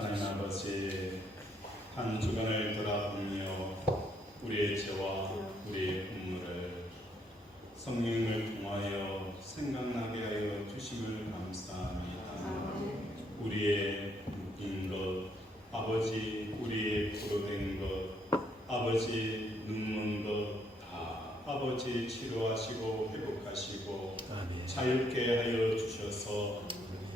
하나님 아버지, 한 주간을 돌아보며 우리의 죄와 우리의 분물을 성령을 통하여 생각나게 하여 주심을 감사합니다. 우리의 묶인 것, 아버지 우리의 포로된 것, 아버지 눈먼 것 다 아버지 치료하시고 회복하시고 자유케 하여 주셔서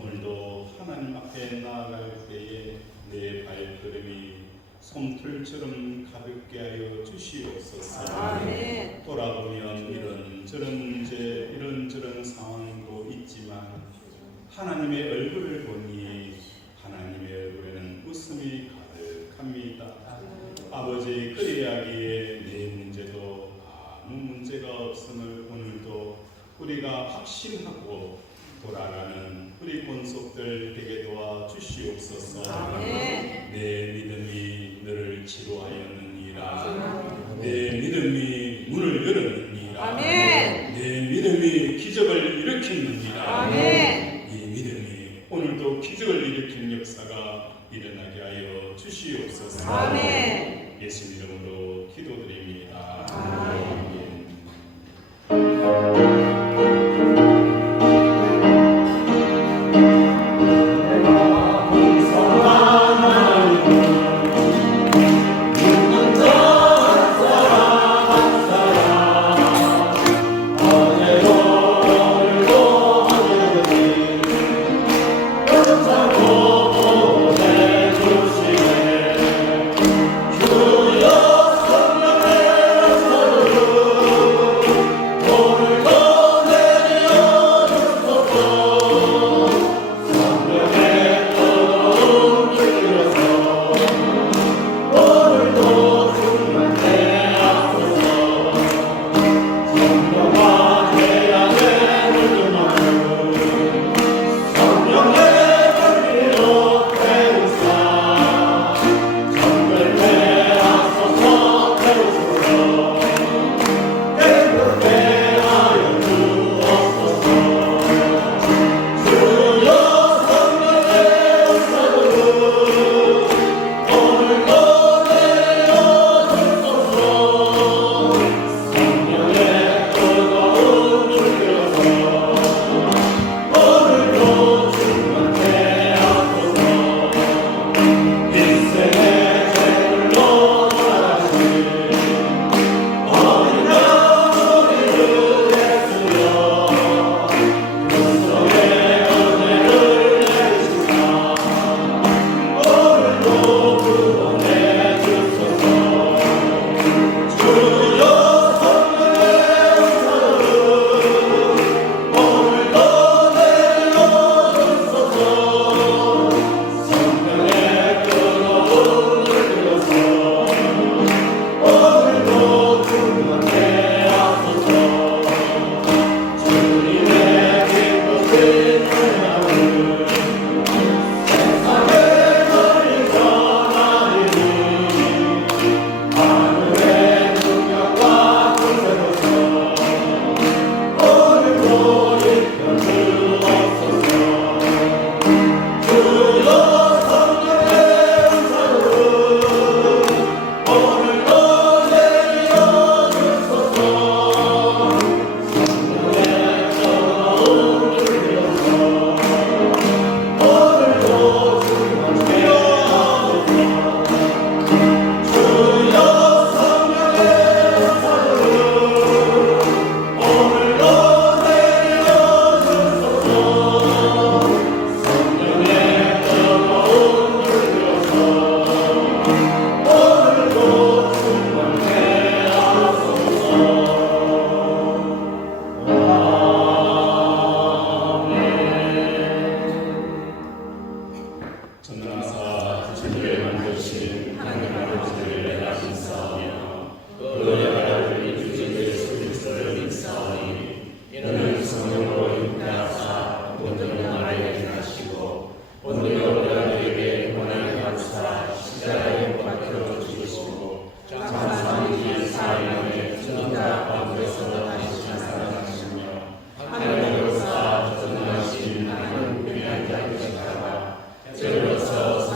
오늘도 하나님 앞에 나아갈 때에 내 발걸음이 솜털처럼 가볍게 하여 주시옵소서. 돌아보면 이런저런 문제, 이런저런 상황도 있지만 하나님의 얼굴을 보니 하나님의 얼굴에는 웃음이 가득합니다. 아버지, 그래야기에 내 문제도 아무 문제가 없음을 오늘도 우리가 확신하고 돌아가는 우리 권속들 되게 도와주시옵소서. 내 믿음이 너를 치료하였느니라. 내 믿음이 문을 열었느니라. 내 믿음이 기적을 일으켰느니라. 이 믿음이 오늘도 기적을 일으키는 역사가 일어나게 하여 주시옵소서. 예수 이름으로 기도드립니다. 아멘. 주로서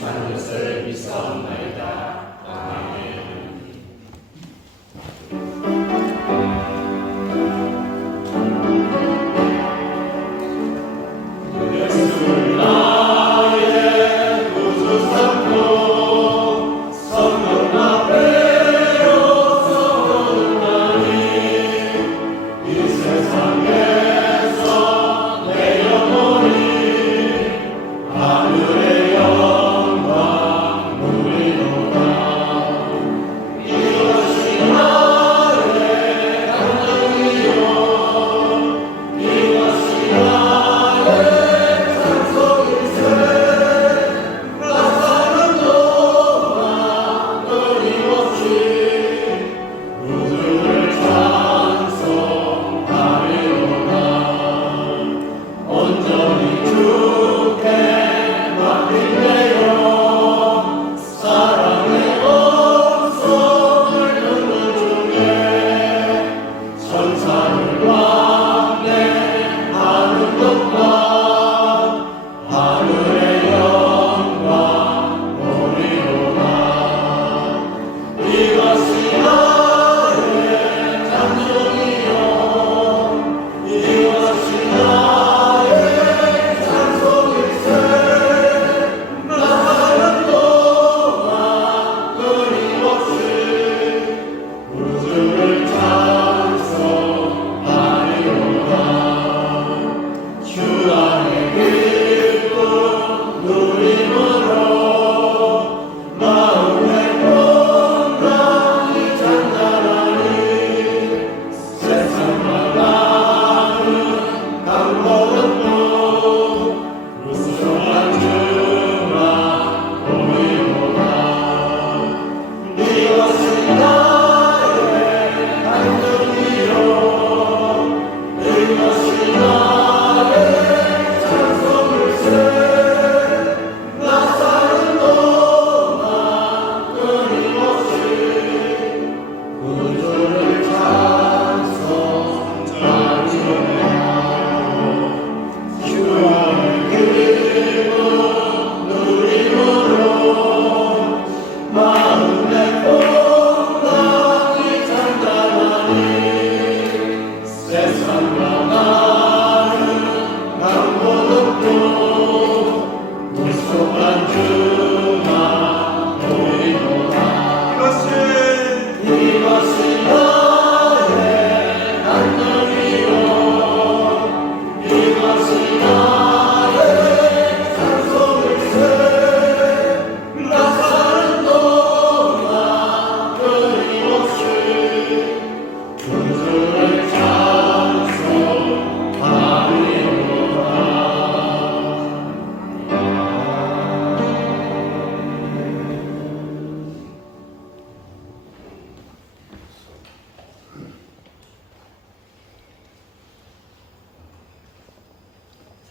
사는 것을 믿사옵나이다. 아멘.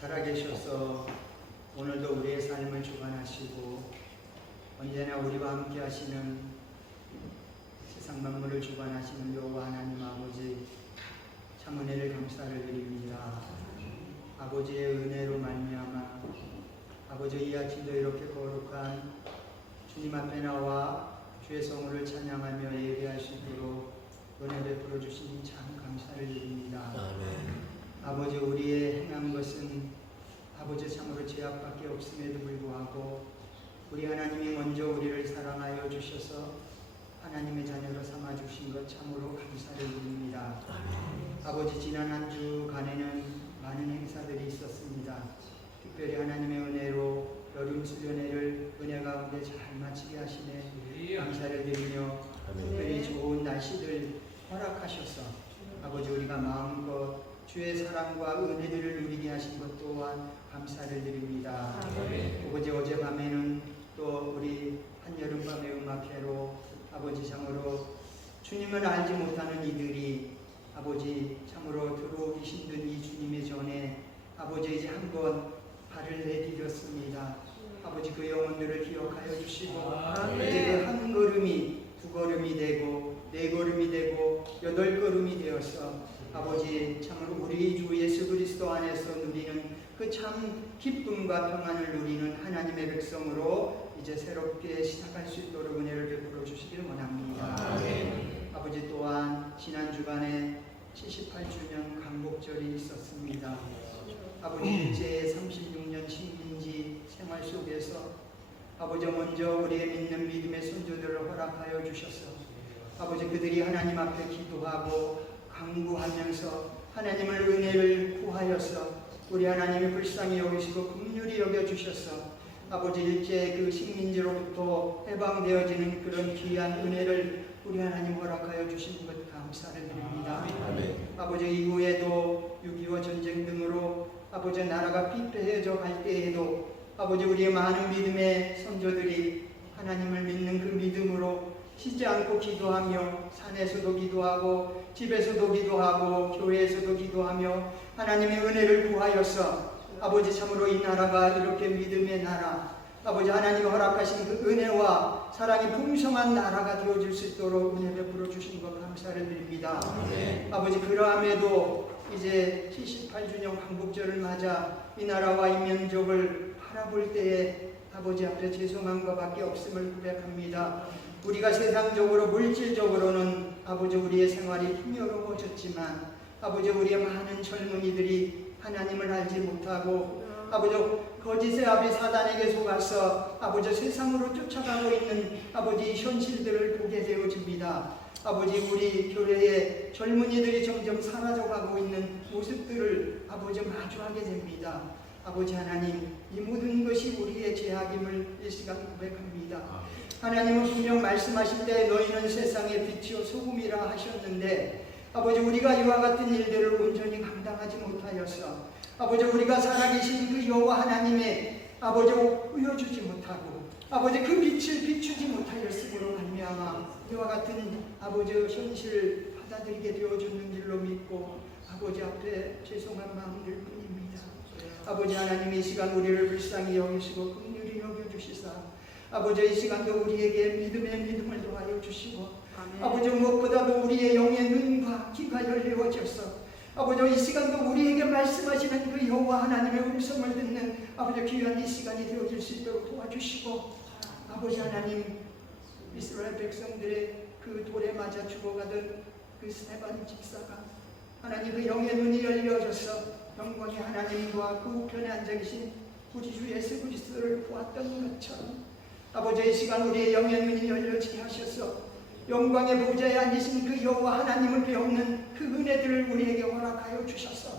살아계셔서 오늘도 우리의 삶을 주관하시고 언제나 우리와 함께 하시는 세상 만물을 주관하시는 여호와 하나님 아버지, 참 은혜를 감사를 드립니다. 아버지의 은혜로 말미암아 아버지 이 아침도 이렇게 거룩한 주님 앞에 나와 주의 성호를 찬양하며 예배할 수 있도록 은혜 베풀어 주시니 참 감사를 드립니다. 아멘. 아버지, 우리의 행한 것은 아버지 참으로 죄악밖에 없음에도 불구하고 우리 하나님이 먼저 우리를 사랑하여 주셔서 하나님의 자녀로 삼아 주신 것 참으로 감사를 드립니다. 아버지, 지난 한 주간에는 많은 행사들이 있었습니다. 특별히 하나님의 은혜로 여름 수련회를 은혜 가운데 잘 마치게 하시네 감사를 드리며 특별히 좋은 날씨들 허락하셔서 아버지 우리가 마음껏 주의 사랑과 은혜들을 누리게 하신 것 또한 감사를 드립니다. 아버지, 어젯밤에는 또 우리 한여름밤의 음악회로 아버지 참으로 주님을 알지 못하는 이들이 아버지 참으로 들어오기 힘든 이 주님의 전에 아버지 이제 한번 발을 내디뎠습니다. 아버지, 그 영혼들을 기억하여 주시고 이제 그 한 걸음이 두 걸음이 되고 네 걸음이 되고 여덟 걸음이 되어서 아버지 참으로 우리 주 예수 그리스도 안에서 누리는 그 참 기쁨과 평안을 누리는 하나님의 백성으로 이제 새롭게 시작할 수 있도록 은혜를 베풀어 주시길 원합니다. 아버지, 또한 지난 주간에 78주년 강복절이 있었습니다. 아버지, 제 36년 식민지 생활 속에서 아버지 먼저 우리의 믿는 믿음의 선조들을 허락하여 주셔서 아버지 그들이 하나님 앞에 기도하고 간구하면서 하나님을 은혜를 구하여서 우리 하나님이 불쌍히 여기시고 긍휼히 여겨주셔서 아버지 일제 그 식민지로부터 해방되어지는 그런 귀한 은혜를 우리 하나님 허락하여 주신 것 감사를 드립니다. 아버지 이후에도 6.25 전쟁 등으로 아버지 나라가 피폐해져 갈 때에도 아버지 우리의 많은 믿음의 선조들이 하나님을 믿는 그 믿음으로 쉬지 않고 기도하며 산에서도 기도하고 집에서도 기도하고 교회에서도 기도하며 하나님의 은혜를 구하여서 아버지 참으로 이 나라가 이렇게 믿음의 나라 아버지 하나님이 허락하신 그 은혜와 사랑이 풍성한 나라가 되어질 수 있도록 은혜 베풀어 주신 것 감사를 드립니다. 아버지 그러함에도 이제 78주년 광복절을 맞아 이 나라와 이 민족을 바라볼 때에 아버지 앞에 죄송한 것밖에 없음을 고백합니다. 우리가 세상적으로 물질적으로는 아버지 우리의 생활이 풍요로워졌지만 아버지 우리의 많은 젊은이들이 하나님을 알지 못하고 아버지 거짓의 아비 사단에게 속아서 아버지 세상으로 쫓아가고 있는 아버지 현실들을 보게 되어집니다. 아버지 우리 교회의 젊은이들이 점점 사라져가고 있는 모습들을 아버지 마주하게 됩니다. 아버지 하나님 이 모든 것이 우리의 죄악임을 이 시간 고백합니다. 하나님은 분명 말씀하실 때 너희는 세상의 빛이요 소금이라 하셨는데 아버지 우리가 이와 같은 일들을 온전히 감당하지 못하여서 아버지 우리가 살아계신 그 여호와 하나님의 아버지 보여주지 못하고 아버지 그 빛을 비추지 못하였으므로 말미암아 이와 같은 아버지 현실을 받아들이게 되어주는 줄로 믿고 아버지 앞에 죄송한 마음들 뿐입니다. 아버지 하나님 이 시간 우리를 불쌍히 여기시고 긍휼히 여겨주시사 아버지 이 시간도 우리에게 믿음의 믿음을 더하여 주시고 아버지 무엇보다도 우리의 영의 눈과 귀가 열려져서 아버지 이 시간도 우리에게 말씀하시는 그 여호와 하나님의 음성을 듣는 아버지 귀한 이 시간이 되어질 수 있도록 도와주시고 아버지 하나님 이스라엘 백성들의 그 돌에 맞아 죽어가던 그 스데반 집사가 하나님 그 영의 눈이 열려져서 영광의 하나님과 그 우편에 앉아 계신 우리 주 예수 그리스도를 보았던 것처럼 아버지 이 시간 우리의 영의 눈이 열려지게 하셔서 영광의 보좌에 앉으신 그 여호와 하나님을 배우는 그 은혜들을 우리에게 허락하여 주셔서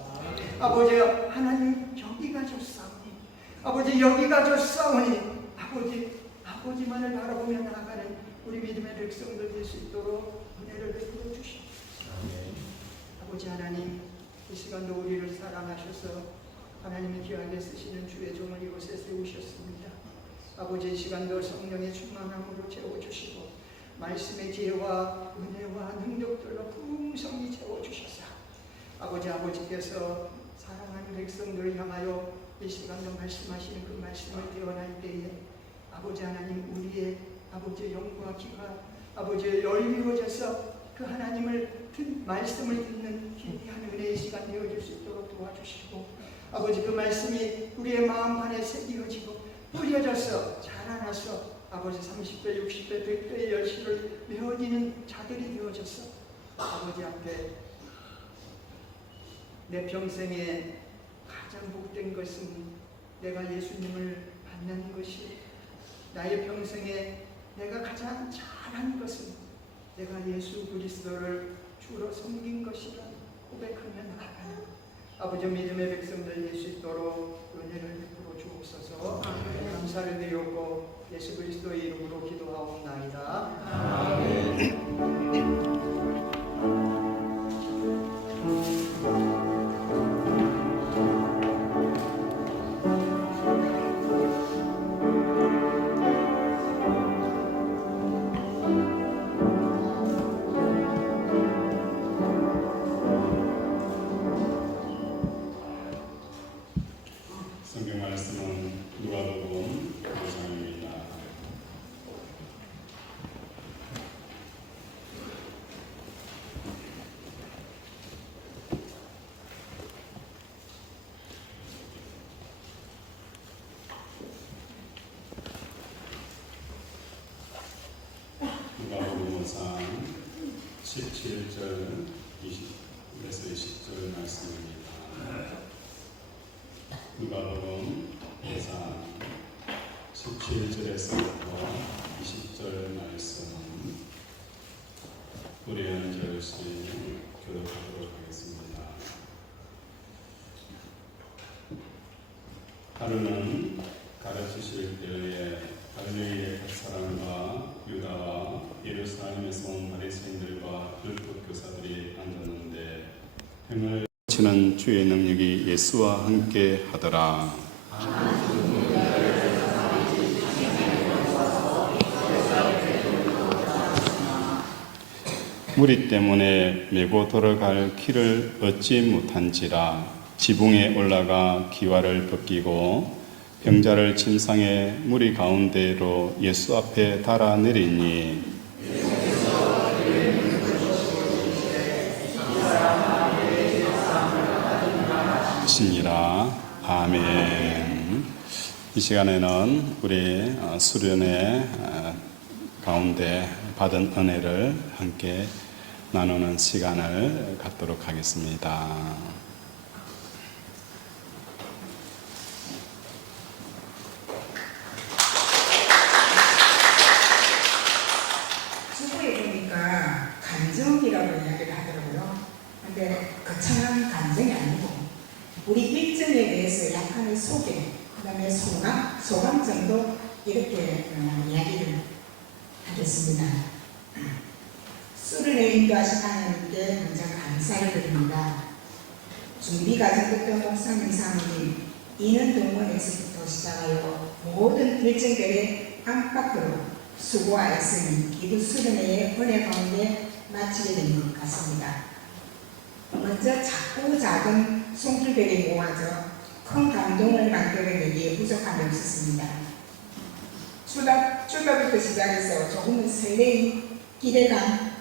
아버지 하나님 여기가 좋사오니 아버지 여기가 좋사오니 아버지만을 바라보며 나아가는 우리 믿음의 백성들 될 수 있도록 은혜를 베풀어 주시옵소서. 아버지 하나님 이 시간도 우리를 사랑하셔서 하나님이 귀하게 쓰시는 주의 종을 이곳에 세우셨습니다. 아버지 이 시간도 성령의 충만함으로 채워주시고 말씀의 지혜와 은혜와 능력들로 풍성히 채워주셔서 아버지께서 사랑하는 백성들을 향하여 이 시간도 말씀하시는 그 말씀을 대언할 때에 아버지 하나님 우리의 아버지의 영과 귀가 아버지의 열리워져서 그 하나님을 말씀을 듣는 귀한 은혜의 시간 되어질 수 있도록 도와주시고 아버지 그 말씀이 우리의 마음 안에 새겨지고 뿌려져서 자라나서 아버지 30배, 60배, 100배의 열심을 메워지는 자들이 되어져서 아버지 앞에 내 평생에 가장 복된 것은 내가 예수님을 만난 것이 나의 평생에 내가 가장 잘한 것은 내가 예수 그리스도를 주로 섬긴 것이라 고백하며 나아가는 아버지 믿음의 백성들 될 수 있도록 은혜를 베풀어 주옵소서. 감사를 드리옵고 예수 그리스도의 이름으로 기도하옵나이다. 아멘. 성경 말씀은 누가복음 5장입니다. 17절 20에서 20절 말씀입니다. 누가복음 4장 17절에서부터 20절 말씀 우리 한 절씩 교독하도록 하겠습니다. 하루는 가르치실 때에 갈릴리의 각 사람과 유다와 예루살렘에서 온 바리새인들과 율법 교사들이 앉았는데 행을 치는 주의 능력이 예수와 함께 하더라. 무리 때문에 메고 돌아갈 길을 얻지 못한지라 지붕에 올라가 기와를 벗기고 병자를 침상에 무리 가운데로 예수 앞에 달아내리니 시니라. 아멘. 이 시간에는 우리 수련회 가운데 받은 은혜를 함께 나누는 시간을 갖도록 하겠습니다. 주부에 보니까 간증이라고 이야기를 하더라고요. 근데 거창한 간증이 아니고 우리 일정에 대해서 약간의 소개, 그 다음에 소감 정도 이렇게 이야기를 하겠습니다. 수련회 인도하신 하나님께 먼저 감사를 드립니다. 준비 과정부터 목사님 사모님, 인원 동원에서부터 시작하여 모든 일정들의 안팎으로 수고와 애쓰니 이곳 수련회의 은혜 가운데 마치게 된 것 같습니다. 먼저 작고 작은 손길들이 모아져 큰 감동을 만들어내기에 부족함이 없었습니다. 출발부터 시작해서 조금은 설레임, 기대감,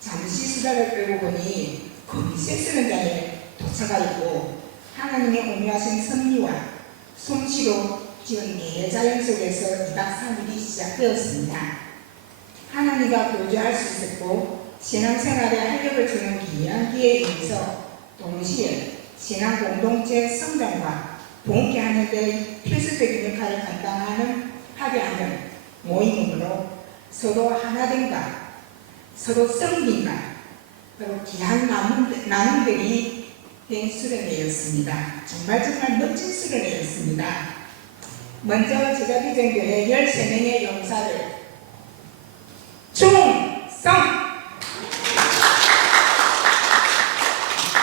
잠시 수다를 끌고 보니 거기서 수련장에 도착하 있고 하나님의 오묘하신 섭리와 솜씨로 지은 대자연 속에서 2박 3일이 시작되었습니다. 하나님과 교제할 수 있었고 신앙생활에 활력을 주는 귀한 기회이면서 동시에 신앙 공동체 성장과 동기하는 데 필수적인 역할을 감당하는 화려하는 모임으로 서로 하나됨과 서로 섬김과 그리고 귀한 나눔들이 된 수련회였습니다. 정말 멋진 수련회였습니다. 먼저 제자비전교회 13명의 용사를 충성!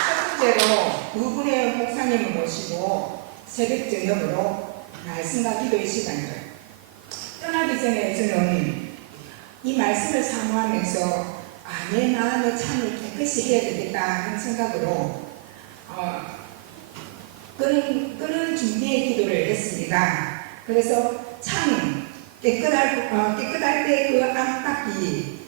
첫 번째로 두 분의 목사님을 모시고 새벽 저녁으로 말씀과 기도의 시간을 떠나기 전에 저는 이 말씀을 사모하면서 내 마음의 참을 깨끗이 해야 되겠다 하는 생각으로 그런 준비의 기도를 했습니다. 그래서 참 깨끗할 때 그 안팎이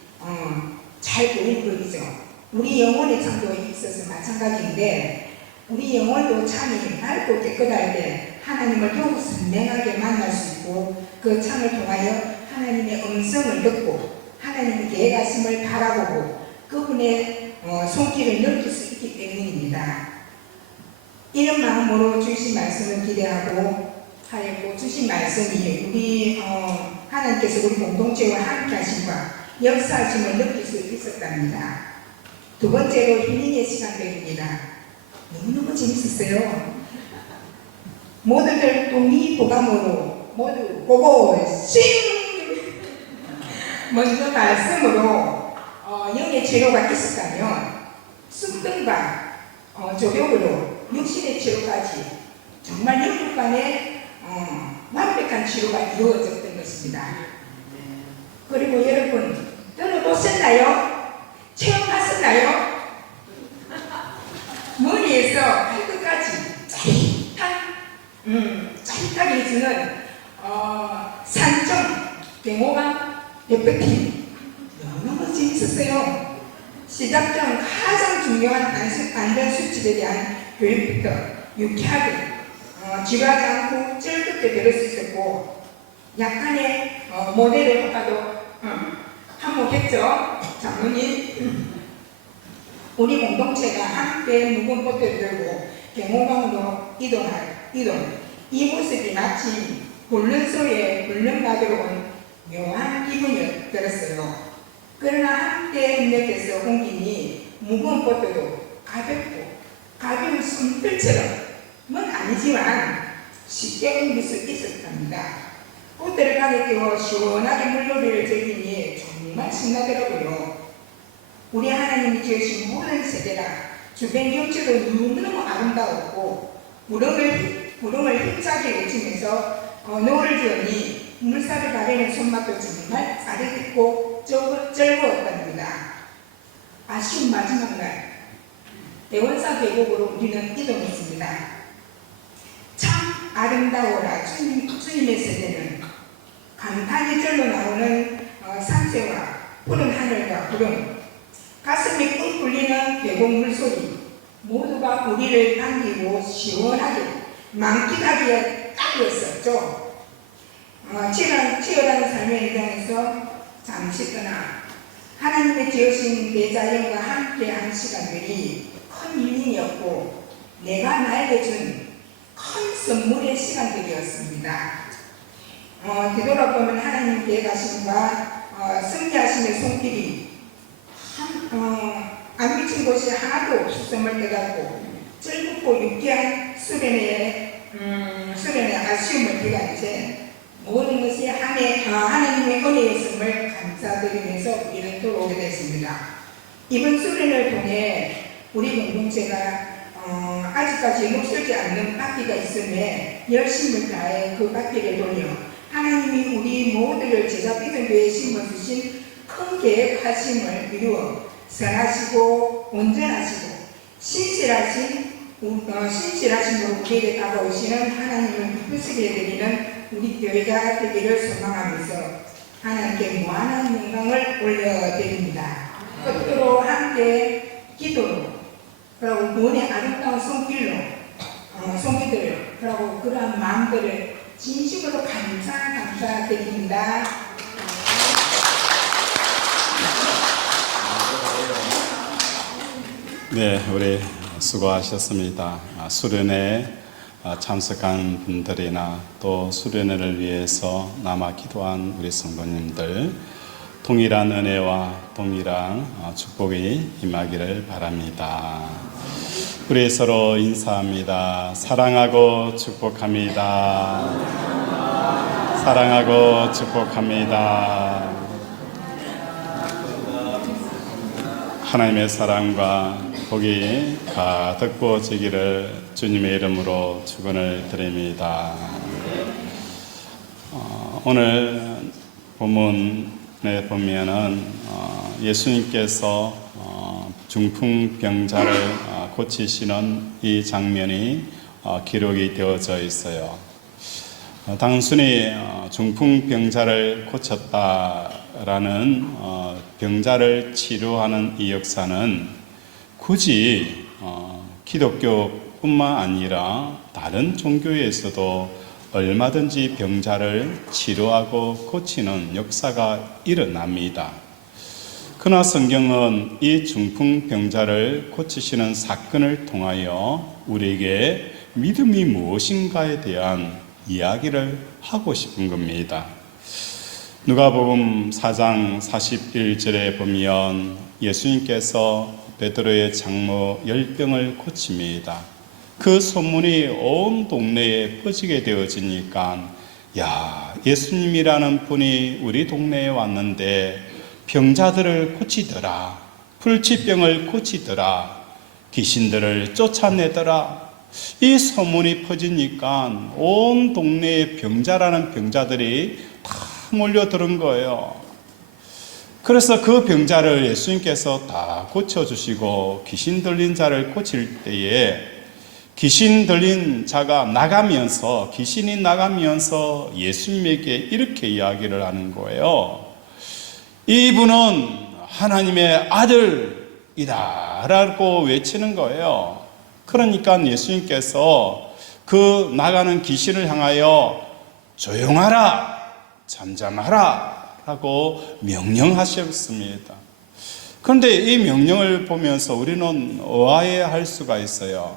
잘 보일 거이죠. 우리 영혼의 참도 있어서 마찬가지인데 우리 영혼도 참이 밝고 깨끗할 때 하나님을 더욱 선명하게 만날 수 있고 그 참을 통하여 하나님의 음성을 듣고 하나님의 계획하심을 바라보고 그분의 손길을 느낄 수 있기 때문입니다. 이런 마음으로 주신 말씀을 기대하고 하였고 주신 말씀이 우리 하나님께서 우리 공동체와 함께 하심과 역사하심을 느낄 수 있었답니다. 두 번째로 힐링의 시간들입니다. 너무너무 재밌었어요. 모두들 동의보감으로 모두 고고싱! 먼저 말씀으로 영의 치료가 있었다면 순등과 조력으로 육신의 치료까지 정말 영육간의 완벽한 치료가 이루어졌던 것입니다. 그리고 여러분 들어보셨나요? 체험하셨나요? 머리에서 발끝까지 짜릿하게 해주는 산정 경호감 FT 너무 재밌었어요. 시작 전 가장 중요한 안전수칙에 대한 교육부터 유쾌하게 지루하지 않고 즐겁게 들을 수 있었고 약간의 모델을 효과도 한몫했죠. 장로님 우리 공동체가 함께 묵은 꽃을 들고 경호강으로 이동. 이 모습이 마치 훈련소에 훈련받으러 온 묘한 기분이 들었어요. 그러나 함께 협력해서 옮기니 무거운 꽃들도 가볍고 가벼운 손들처럼은 아니지만 쉽게 옮길 수 있었답니다. 꽃들을 가게 끼워 시원하게 물놀이를 즐기니 정말 신나더라고요. 우리 하나님이 지으신 모든 세계가 주변 경치도 너무너무 아름다웠고 구름을 힘차게 외치면서 노을을 지으니 물살을 가리는 손맛도 정말 아름답고 즐거웠답니다. 아쉬운 마지막 날 대원사 계곡으로 우리는 이동했습니다. 참 아름다워라 주님의 세계는 감탄이 절로 나오는 산새와 푸른 하늘과 구름, 가슴이 꿀 뚫리는 계곡 물소리 모두가 우리를 반기고 시원하게 만끽하기에 딱이었었죠. 치열한 삶의 현장에서 잠시 떠나 하나님의 지으신 대자연과 함께한 시간들이 큰 유인이었고 내가 나에게 준 큰 선물의 시간들이었습니다. 뒤돌아보면 하나님 계가심과 승리하심의 손길이 안 미친 곳이 하나도 없음을 깨닫고 즐겁고 유쾌한 수련의 아쉬움을 깨달은 채 모든 것이 하나님의 은혜였음을 감사드리면서 우리는 돌아오게 됐습니다. 이번 수련을 통해 우리 공동체가 아직까지 녹슬지 않는 바퀴가 있음에 열심을 다해 그 바퀴를 돌려 하나님이 우리 모두를 제자비전교회에 심어주신 큰 계획하심을 이루어 선하시고 온전하시고 신실하심으로 우리에게 다가오시는 하나님을 기쁘시게 드리는 우리 교회가 되기를 소망하면서 하나님께 무한한 영광을 올려드립니다. 끝으로 함께 기도로 그리고 구원의 아름다운 손길들을 그리고 그러한 마음들을 진심으로 감사드립니다. 네, 우리 수고하셨습니다. 수련회 참석한 분들이나 또 수련회를 위해서 남아 기도한 우리 성도님들 동일한 은혜와 동일한 축복이 임하기를 바랍니다. 우리 서로 인사합니다. 사랑하고 축복합니다. 사랑하고 축복합니다. 하나님의 사랑과 복이 가득 부어지기를 주님의 이름으로 축원을 드립니다. 오늘 본문에 보면은 예수님께서 중풍병자를 고치시는 이 장면이 기록이 되어져 있어요. 단순히 중풍병자를 고쳤다라는 병자를 치료하는 이 역사는 굳이 기독교뿐만 아니라 다른 종교에서도 얼마든지 병자를 치료하고 고치는 역사가 일어납니다. 그러나 성경은 이 중풍병자를 고치시는 사건을 통하여 우리에게 믿음이 무엇인가에 대한 이야기를 하고 싶은 겁니다. 누가복음 4장 41절에 보면 예수님께서 베드로의 장모 열병을 고칩니다. 그 소문이 온 동네에 퍼지게 되어지니까 예수님이라는 분이 우리 동네에 왔는데 병자들을 고치더라, 불치병을 고치더라, 귀신들을 쫓아내더라. 이 소문이 퍼지니까 온 동네에 병자라는 병자들이 다 몰려드는 거예요. 그래서 그 병자를 예수님께서 다 고쳐주시고 귀신 들린 자를 고칠 때에 귀신 들린 자가 나가면서 귀신이 나가면서 예수님에게 이렇게 이야기를 하는 거예요. 이분은 하나님의 아들이다 라고 외치는 거예요. 그러니까 예수님께서 그 나가는 귀신을 향하여 조용하라, 잠잠하라 라고 명령하셨습니다. 그런데 이 명령을 보면서 우리는 의아해할 수가 있어요.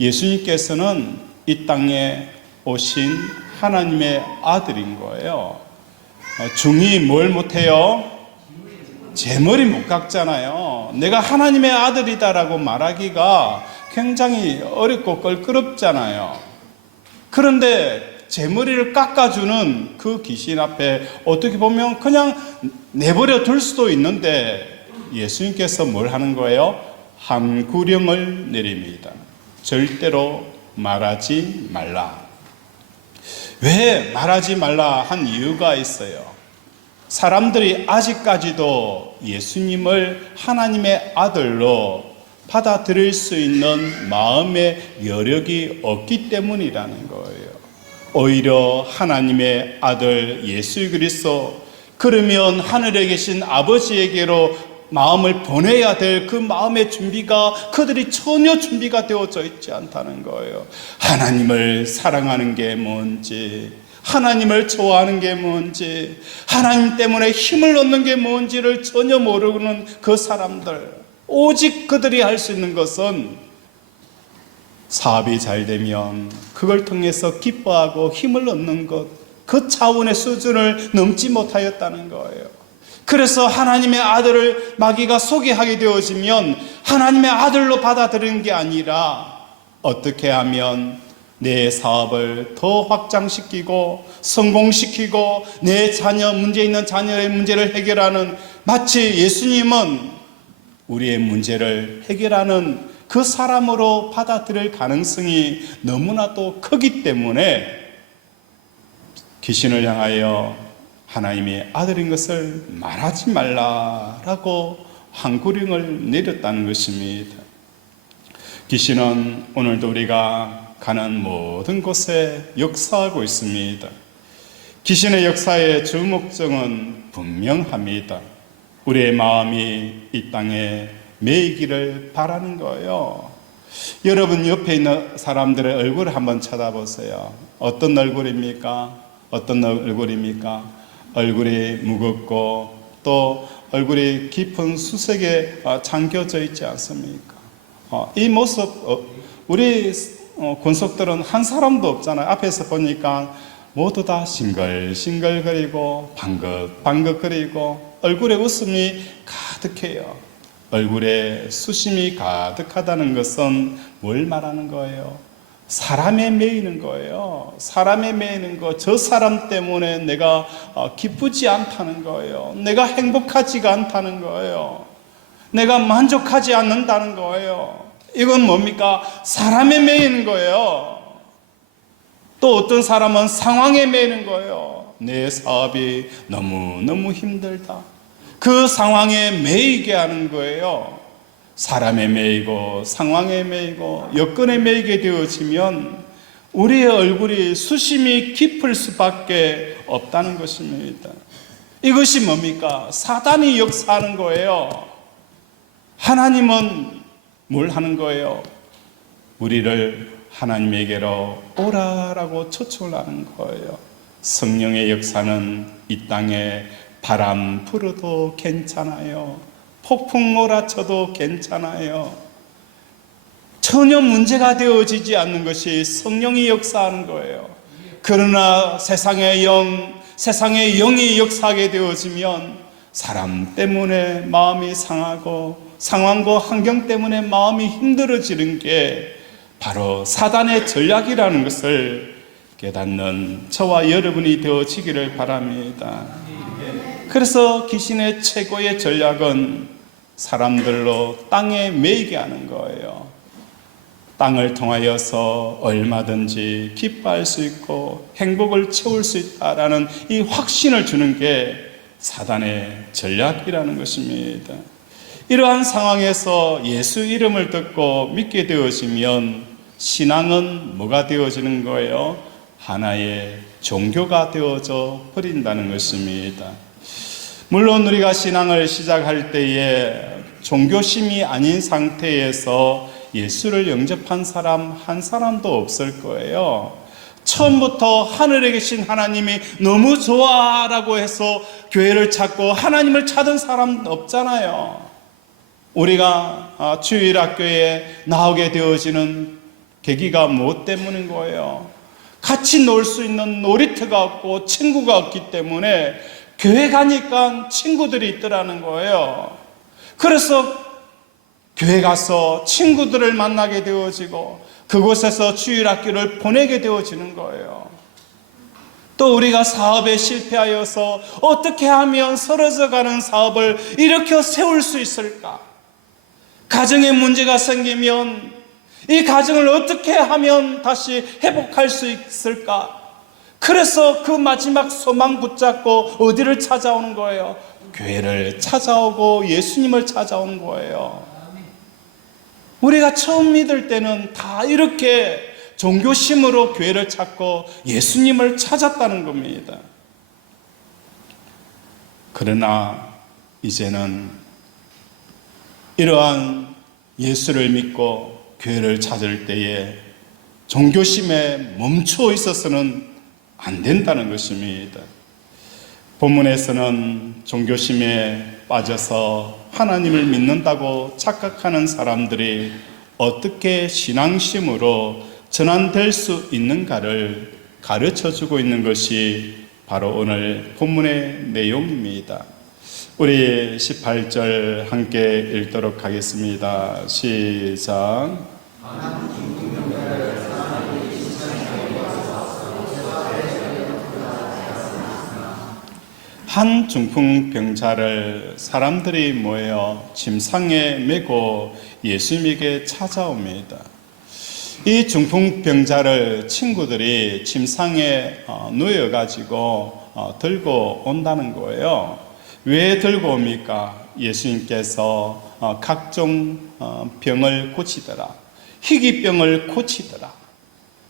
예수님께서는 이 땅에 오신 하나님의 아들인 거예요. 중이 뭘 못해요? 제 머리 못 깎잖아요. 내가 하나님의 아들이다라고 말하기가 굉장히 어렵고 껄끄럽잖아요. 그런데 제 머리를 깎아주는 그 귀신 앞에 어떻게 보면 그냥 내버려 둘 수도 있는데 예수님께서 뭘 하는 거예요? 한 구령을 내립니다. 절대로 말하지 말라. 왜 말하지 말라 한 이유가 있어요. 사람들이 아직까지도 예수님을 하나님의 아들로 받아들일 수 있는 마음의 여력이 없기 때문이라는 거예요. 오히려 하나님의 아들 예수 그리스도, 그러면 하늘에 계신 아버지에게로 마음을 보내야 될 그 마음의 준비가 그들이 전혀 준비가 되어져 있지 않다는 거예요. 하나님을 사랑하는 게 뭔지, 하나님을 좋아하는 게 뭔지, 하나님 때문에 힘을 얻는 게 뭔지를 전혀 모르는 그 사람들, 오직 그들이 할 수 있는 것은 사업이 잘 되면 그걸 통해서 기뻐하고 힘을 얻는 것, 그 차원의 수준을 넘지 못하였다는 거예요. 그래서 하나님의 아들을 마귀가 소개하게 되어지면 하나님의 아들로 받아들이는 게 아니라 어떻게 하면 내 사업을 더 확장시키고 성공시키고 내 자녀, 문제 있는 자녀의 문제를 해결하는, 마치 예수님은 우리의 문제를 해결하는 그 사람으로 받아들일 가능성이 너무나도 크기 때문에 귀신을 향하여 하나님의 아들인 것을 말하지 말라라고 한구령을 내렸다는 것입니다. 귀신은 오늘도 우리가 가는 모든 곳에 역사하고 있습니다. 귀신의 역사의 주 목적은 분명합니다. 우리의 마음이 이 땅에 매이기를 바라는 거예요. 여러분 옆에 있는 사람들의 얼굴을 한번 쳐다보세요. 어떤 얼굴입니까? 어떤 얼굴입니까? 얼굴이 무겁고 또 얼굴이 깊은 수색에 잠겨져 있지 않습니까? 이 모습, 우리 권속들은 한 사람도 없잖아요. 앞에서 보니까 모두 다 싱글싱글거리고 방긋방긋거리고 얼굴에 웃음이 가득해요. 얼굴에 수심이 가득하다는 것은 뭘 말하는 거예요? 사람에 매이는 거예요. 사람에 매이는 거, 저 사람 때문에 내가 기쁘지 않다는 거예요. 내가 행복하지가 않다는 거예요. 내가 만족하지 않는다는 거예요. 이건 뭡니까? 사람에 매이는 거예요. 또 어떤 사람은 상황에 매이는 거예요. 내 사업이 너무너무 힘들다. 그 상황에 매이게 하는 거예요. 사람에 매이고 상황에 매이고 여건에 매이게 되어지면 우리의 얼굴이 수심이 깊을 수밖에 없다는 것입니다. 이것이 뭡니까? 사단이 역사하는 거예요. 하나님은 뭘 하는 거예요? 우리를 하나님에게로 오라라고 초청을 하는 거예요. 성령의 역사는 이 땅에 바람 불어도 괜찮아요. 폭풍 몰아쳐도 괜찮아요. 전혀 문제가 되어지지 않는 것이 성령이 역사하는 거예요. 그러나 세상의 영이 역사하게 되어지면 사람 때문에 마음이 상하고 상황과 환경 때문에 마음이 힘들어지는 게 바로 사단의 전략이라는 것을 깨닫는 저와 여러분이 되어지기를 바랍니다. 그래서 귀신의 최고의 전략은 사람들로 땅에 매이게 하는 거예요. 땅을 통하여서 얼마든지 기뻐할 수 있고 행복을 채울 수 있다라는 이 확신을 주는 게 사단의 전략이라는 것입니다. 이러한 상황에서 예수 이름을 듣고 믿게 되어지면 신앙은 뭐가 되어지는 거예요? 하나의 종교가 되어져 버린다는 것입니다. 물론 우리가 신앙을 시작할 때에 종교심이 아닌 상태에서 예수를 영접한 사람 한 사람도 없을 거예요. 처음부터 하늘에 계신 하나님이 너무 좋아라고 해서 교회를 찾고 하나님을 찾은 사람 없잖아요. 우리가 주일학교에 나오게 되어지는 계기가 무엇 때문인 거예요? 같이 놀 수 있는 놀이터가 없고 친구가 없기 때문에 교회 가니까 친구들이 있더라는 거예요. 그래서 교회 가서 친구들을 만나게 되어지고 그곳에서 주일학교를 보내게 되어지는 거예요. 또 우리가 사업에 실패하여서 어떻게 하면 쓰러져가는 사업을 일으켜 세울 수 있을까? 가정에 문제가 생기면 이 가정을 어떻게 하면 다시 회복할 수 있을까? 그래서 그 마지막 소망 붙잡고 어디를 찾아오는 거예요? 교회를 찾아오고 예수님을 찾아오는 거예요. 우리가 처음 믿을 때는 다 이렇게 종교심으로 교회를 찾고 예수님을 찾았다는 겁니다. 그러나 이제는 이러한 예수를 믿고 교회를 찾을 때에 종교심에 멈춰 있어서는 안 된다는 것입니다. 본문에서는 종교심에 빠져서 하나님을 믿는다고 착각하는 사람들이 어떻게 신앙심으로 전환될 수 있는가를 가르쳐주고 있는 것이 바로 오늘 본문의 내용입니다. 우리 18절 함께 읽도록 하겠습니다. 시작. 한 중풍병자를 사람들이 모여 침상에 메고 예수님에게 찾아옵니다. 이 중풍병자를 친구들이 침상에 누워가지고 들고 온다는 거예요. 왜 들고 옵니까? 예수님께서 각종 병을 고치더라. 희귀병을 고치더라.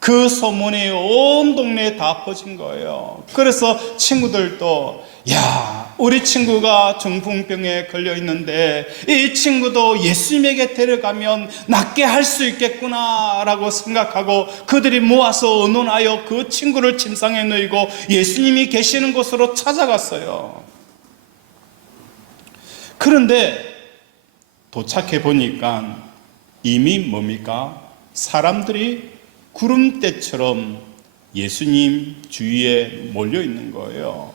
그 소문이 온 동네에 다 퍼진 거예요. 그래서 친구들도 야, 우리 친구가 중풍병에 걸려 있는데 이 친구도 예수님에게 데려가면 낫게 할 수 있겠구나 라고 생각하고 그들이 모아서 의논하여 그 친구를 침상에 누이고 예수님이 계시는 곳으로 찾아갔어요. 그런데 도착해 보니까 이미 뭡니까? 사람들이 구름대처럼 예수님 주위에 몰려 있는 거예요.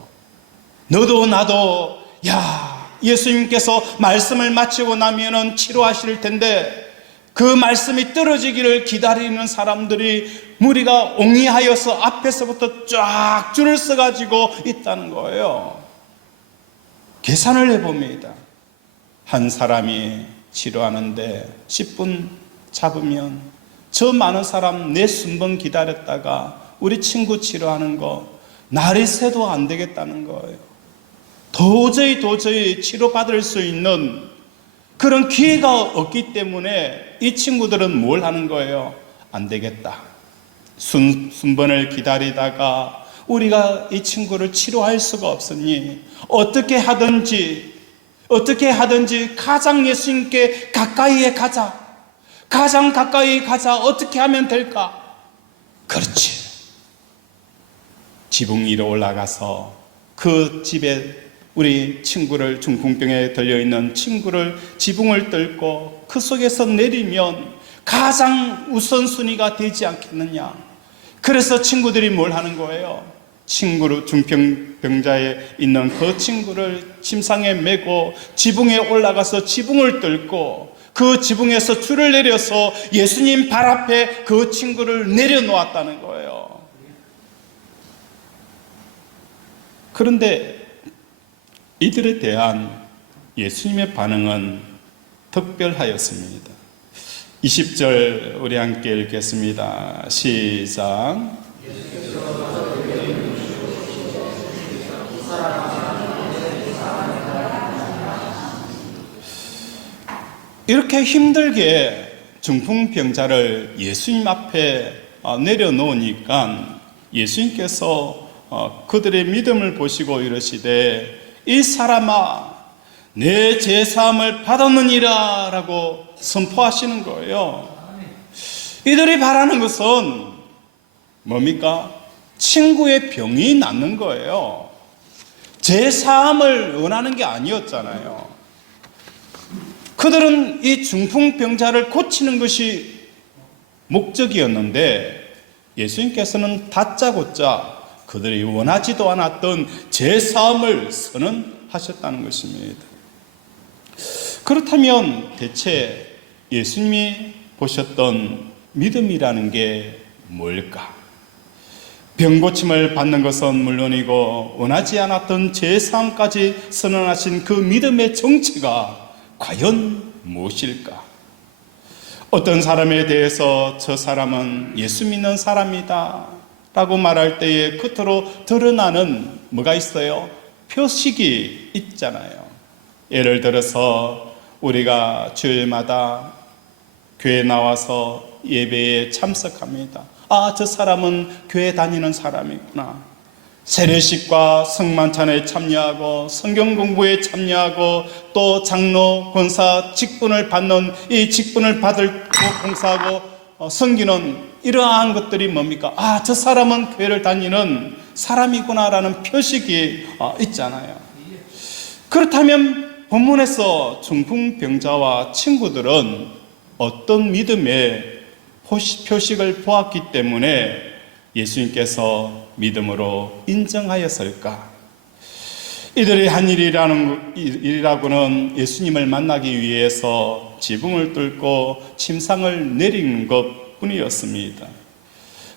너도 나도 야, 예수님께서 말씀을 마치고 나면은 치료하실 텐데 그 말씀이 떨어지기를 기다리는 사람들이 무리가 옹이하여서 앞에서부터 쫙 줄을 서가지고 있다는 거예요. 계산을 해봅니다. 한 사람이 치료하는데 10분 잡으면 저 많은 사람 내 순번 기다렸다가 우리 친구 치료하는 거 날이 새도 안 되겠다는 거예요. 도저히 치료받을 수 있는 그런 기회가 없기 때문에 이 친구들은 뭘 하는 거예요? 안 되겠다. 순번을 기다리다가 우리가 이 친구를 치료할 수가 없으니 어떻게 하든지 가장 예수님께 가까이에 가자. 가장 가까이 가자. 어떻게 하면 될까? 그렇지. 지붕 위로 올라가서 그 집에 우리 친구를 중풍병에 들려있는 친구를 지붕을 뚫고 그 속에서 내리면 가장 우선순위가 되지 않겠느냐. 그래서 친구들이 뭘 하는 거예요? 친구를 중풍병자에 있는 그 친구를 침상에 메고 지붕에 올라가서 지붕을 뚫고 그 지붕에서 줄을 내려서 예수님 발 앞에 그 친구를 내려놓았다는 거예요. 그런데 이들에 대한 예수님의 반응은 특별하였습니다. 20절 우리 함께 읽겠습니다. 시작. 이렇게 힘들게 중풍병자를 예수님 앞에 내려놓으니까 예수님께서 그들의 믿음을 보시고 이르시되 이 사람아 내 죄사함을 받았느니라 라고 선포하시는 거예요. 이들이 바라는 것은 뭡니까? 친구의 병이 낫는 거예요. 죄사함을 원하는 게 아니었잖아요. 그들은 이 중풍병자를 고치는 것이 목적이었는데 예수님께서는 다짜고짜 그들이 원하지도 않았던 제사함을 선언하셨다는 것입니다. 그렇다면 대체 예수님이 보셨던 믿음이라는 게 뭘까? 병고침을 받는 것은 물론이고 원하지 않았던 제사함까지 선언하신 그 믿음의 정체가 과연 무엇일까? 어떤 사람에 대해서 저 사람은 예수 믿는 사람이다 라고 말할 때에 겉으로 드러나는 뭐가 있어요? 표식이 있잖아요. 예를 들어서 우리가 주일마다 교회 나와서 예배에 참석합니다. 아, 저 사람은 교회 다니는 사람이구나. 세례식과 성만찬에 참여하고 성경 공부에 참여하고 또 장로, 권사 직분을 받는 이 직분을 받을 봉사하고 섬기는 이러한 것들이 뭡니까? 아, 저 사람은 교회를 다니는 사람이구나라는 표식이 있잖아요. 그렇다면 본문에서 중풍병자와 친구들은 어떤 믿음의 표식을 보았기 때문에 예수님께서 믿음으로 인정하였을까? 이들이 한 일이라고는 예수님을 만나기 위해서 지붕을 뚫고 침상을 내리는 것 뿐이었습니다.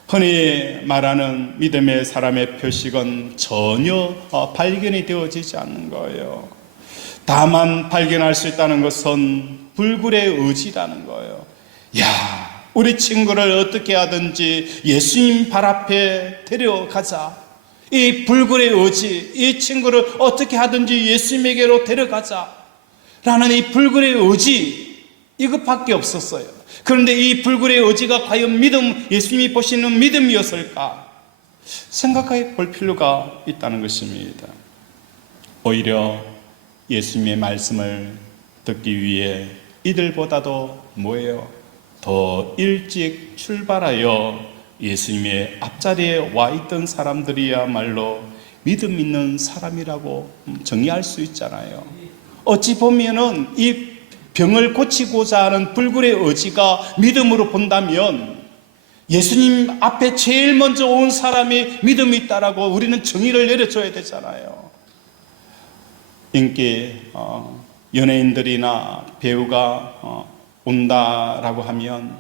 흔히 말하는 믿음의 사람의 표식은 전혀 발견이 되어지지 않는 거예요. 다만 발견할 수 있다는 것은 불굴의 의지라는 거예요. 야, 우리 친구를 어떻게 하든지 예수님 발 앞에 데려가자. 이 불굴의 의지, 이 친구를 어떻게 하든지 예수님에게로 데려가자 라는 이 불굴의 의지, 이것밖에 없었어요. 그런데 이 불굴의 의지가 과연 믿음, 예수님이 보시는 믿음이었을까? 생각해 볼 필요가 있다는 것입니다. 오히려 예수님의 말씀을 듣기 위해 이들보다도 뭐예요? 더 일찍 출발하여 예수님의 앞자리에 와 있던 사람들이야말로 믿음 있는 사람이라고 정의할 수 있잖아요. 어찌 보면은 이 병을 고치고자 하는 불굴의 의지가 믿음으로 본다면 예수님 앞에 제일 먼저 온 사람이 믿음이 있다라고 우리는 정의를 내려줘야 되잖아요. 인기 연예인들이나 배우가 온다라고 하면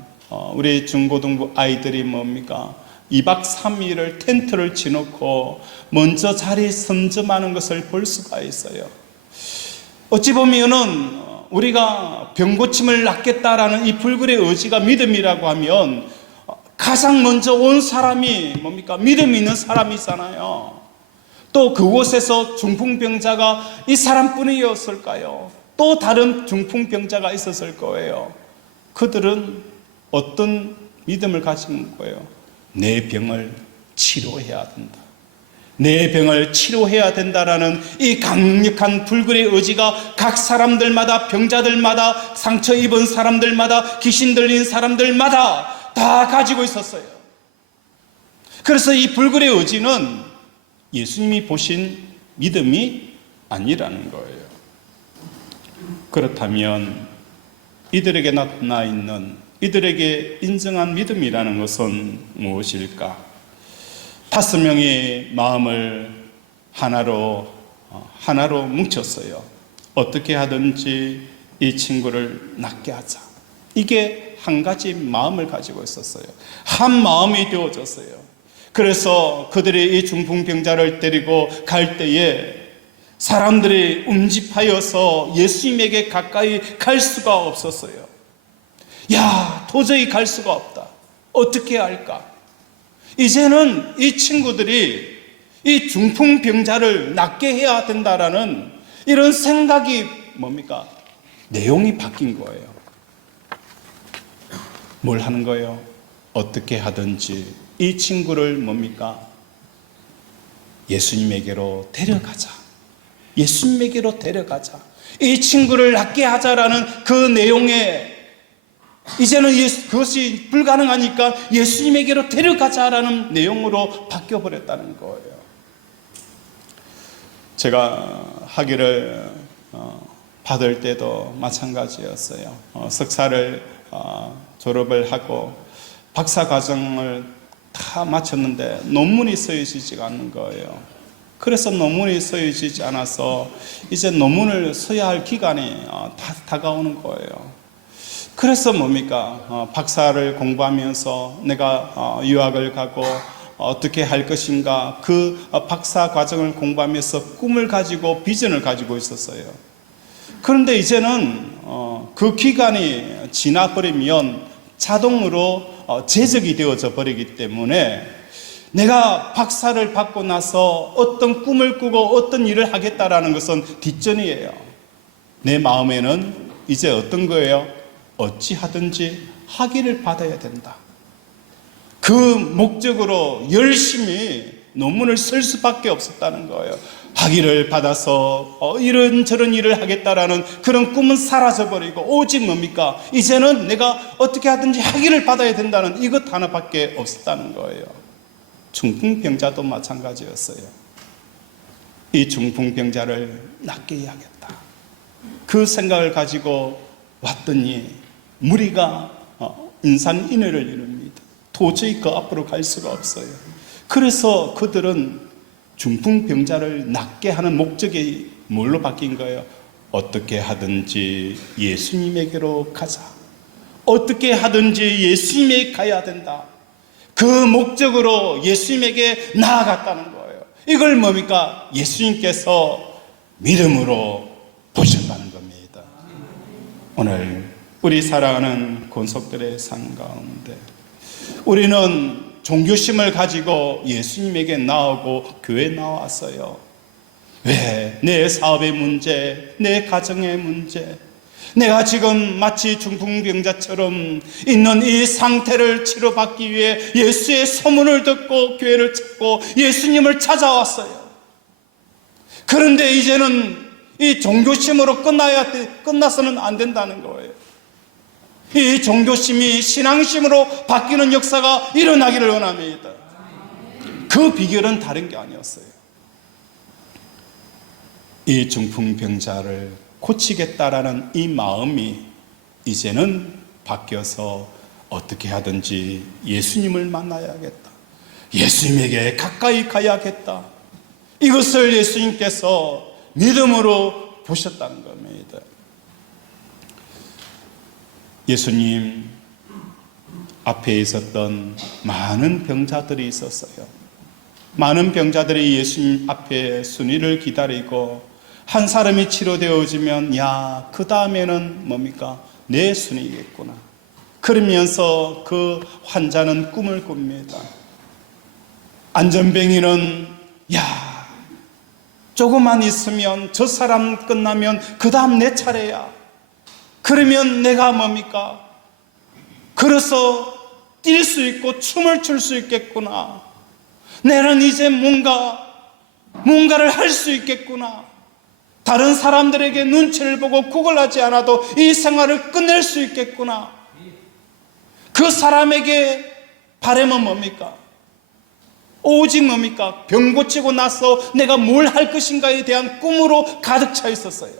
우리 중고등부 아이들이 뭡니까? 2박 3일을 텐트를 치놓고 먼저 자리 선점하는 것을 볼 수가 있어요. 어찌 보면은 우리가 병고침을 낫겠다라는 이 불굴의 의지가 믿음이라고 하면 가장 먼저 온 사람이 뭡니까? 믿음 있는 사람이잖아요. 또 그곳에서 중풍병자가 이 사람뿐이었을까요? 또 다른 중풍병자가 있었을 거예요. 그들은 어떤 믿음을 가진 거예요? 내 병을 치료해야 된다. 내 병을 치료해야 된다라는 이 강력한 불굴의 의지가 각 사람들마다, 병자들마다, 상처 입은 사람들마다, 귀신 들린 사람들마다 다 가지고 있었어요. 그래서 이 불굴의 의지는 예수님이 보신 믿음이 아니라는 거예요. 그렇다면 이들에게 나타나 있는, 이들에게 인정한 믿음이라는 것은 무엇일까? 5명의 마음을 하나로 뭉쳤어요. 어떻게 하든지 이 친구를 낫게 하자. 이게 한 가지 마음을 가지고 있었어요. 한 마음이 되어졌어요. 그래서 그들이 이 중풍병자를 데리고 갈 때에 사람들이 움집하여서 예수님에게 가까이 갈 수가 없었어요. 야, 도저히 갈 수가 없다. 어떻게 할까? 이제는 이 친구들이 이 중풍병자를 낫게 해야 된다라는 이런 생각이 뭡니까? 내용이 바뀐 거예요. 뭘 하는 거예요? 어떻게 하든지 이 친구를 뭡니까? 예수님에게로 데려가자. 예수님에게로 데려가자. 이 친구를 낫게 하자라는 그 내용에 이제는 그것이 불가능하니까 예수님에게로 데려가자라는 내용으로 바뀌어버렸다는 거예요. 제가 학위를 받을 때도 마찬가지였어요. 석사를 졸업을 하고 박사 과정을 다 마쳤는데 논문이 쓰여지지가 않는 거예요. 그래서 논문이 쓰여지지 않아서 이제 논문을 써야 할 기간이 다가오는 거예요. 그래서 뭡니까? 박사를 공부하면서 내가 유학을 가고 어떻게 할 것인가, 그 박사 과정을 공부하면서 꿈을 가지고 비전을 가지고 있었어요. 그런데 이제는 그 기간이 지나버리면 자동으로 제적이 되어져 버리기 때문에 내가 박사를 받고 나서 어떤 꿈을 꾸고 어떤 일을 하겠다라는 것은 뒷전이에요. 내 마음에는 이제 어떤 거예요? 어찌하든지 학위를 받아야 된다. 그 목적으로 열심히 논문을 쓸 수밖에 없었다는 거예요. 학위를 받아서 이런저런 일을 하겠다라는 그런 꿈은 사라져버리고 오직 뭡니까? 이제는 내가 어떻게 하든지 학위를 받아야 된다는 이것 하나밖에 없었다는 거예요. 중풍병자도 마찬가지였어요. 이 중풍병자를 낫게 해야겠다. 그 생각을 가지고 왔더니 무리가 인산인해를 이룹니다. 도저히 그 앞으로 갈 수가 없어요. 그래서 그들은 중풍병자를 낫게 하는 목적이 뭘로 바뀐 거예요? 어떻게 하든지 예수님에게로 가자. 어떻게 하든지 예수님에게 가야 된다. 그 목적으로 예수님에게 나아갔다는 거예요. 이걸 뭡니까? 예수님께서 믿음으로 보셨다는 겁니다. 오늘 우리 사랑하는 권속들의 삶 가운데 우리는 종교심을 가지고 예수님에게 나오고 교회에 나왔어요. 왜? 내 사업의 문제, 내 가정의 문제, 내가 지금 마치 중풍병자처럼 있는 이 상태를 치료받기 위해 예수의 소문을 듣고 교회를 찾고 예수님을 찾아왔어요. 그런데 이제는 이 종교심으로 끝나서는 안 된다는 거예요. 이 종교심이 신앙심으로 바뀌는 역사가 일어나기를 원합니다. 그 비결은 다른 게 아니었어요. 이 중풍병자를 고치겠다라는 이 마음이 이제는 바뀌어서 어떻게 하든지 예수님을 만나야겠다. 예수님에게 가까이 가야겠다. 이것을 예수님께서 믿음으로 보셨다는 겁니다. 예수님 앞에 있었던 많은 병자들이 있었어요. 많은 병자들이 예수님 앞에 순위를 기다리고 한 사람이 치료되어지면 야, 그 다음에는 뭡니까? 내 순위겠구나. 그러면서 그 환자는 꿈을 꿉니다. 안전뱅이는 야, 조금만 있으면 저 사람 끝나면 그 다음 내 차례야. 그러면 내가 뭡니까? 걸어서 뛸 수 있고 춤을 출 수 있겠구나. 나는 이제 뭔가를 할 수 있겠구나. 다른 사람들에게 눈치를 보고 구걸하지 않아도 이 생활을 끝낼 수 있겠구나. 그 사람에게 바람은 뭡니까? 오직 뭡니까? 병 고치고 나서 내가 뭘 할 것인가에 대한 꿈으로 가득 차 있었어요.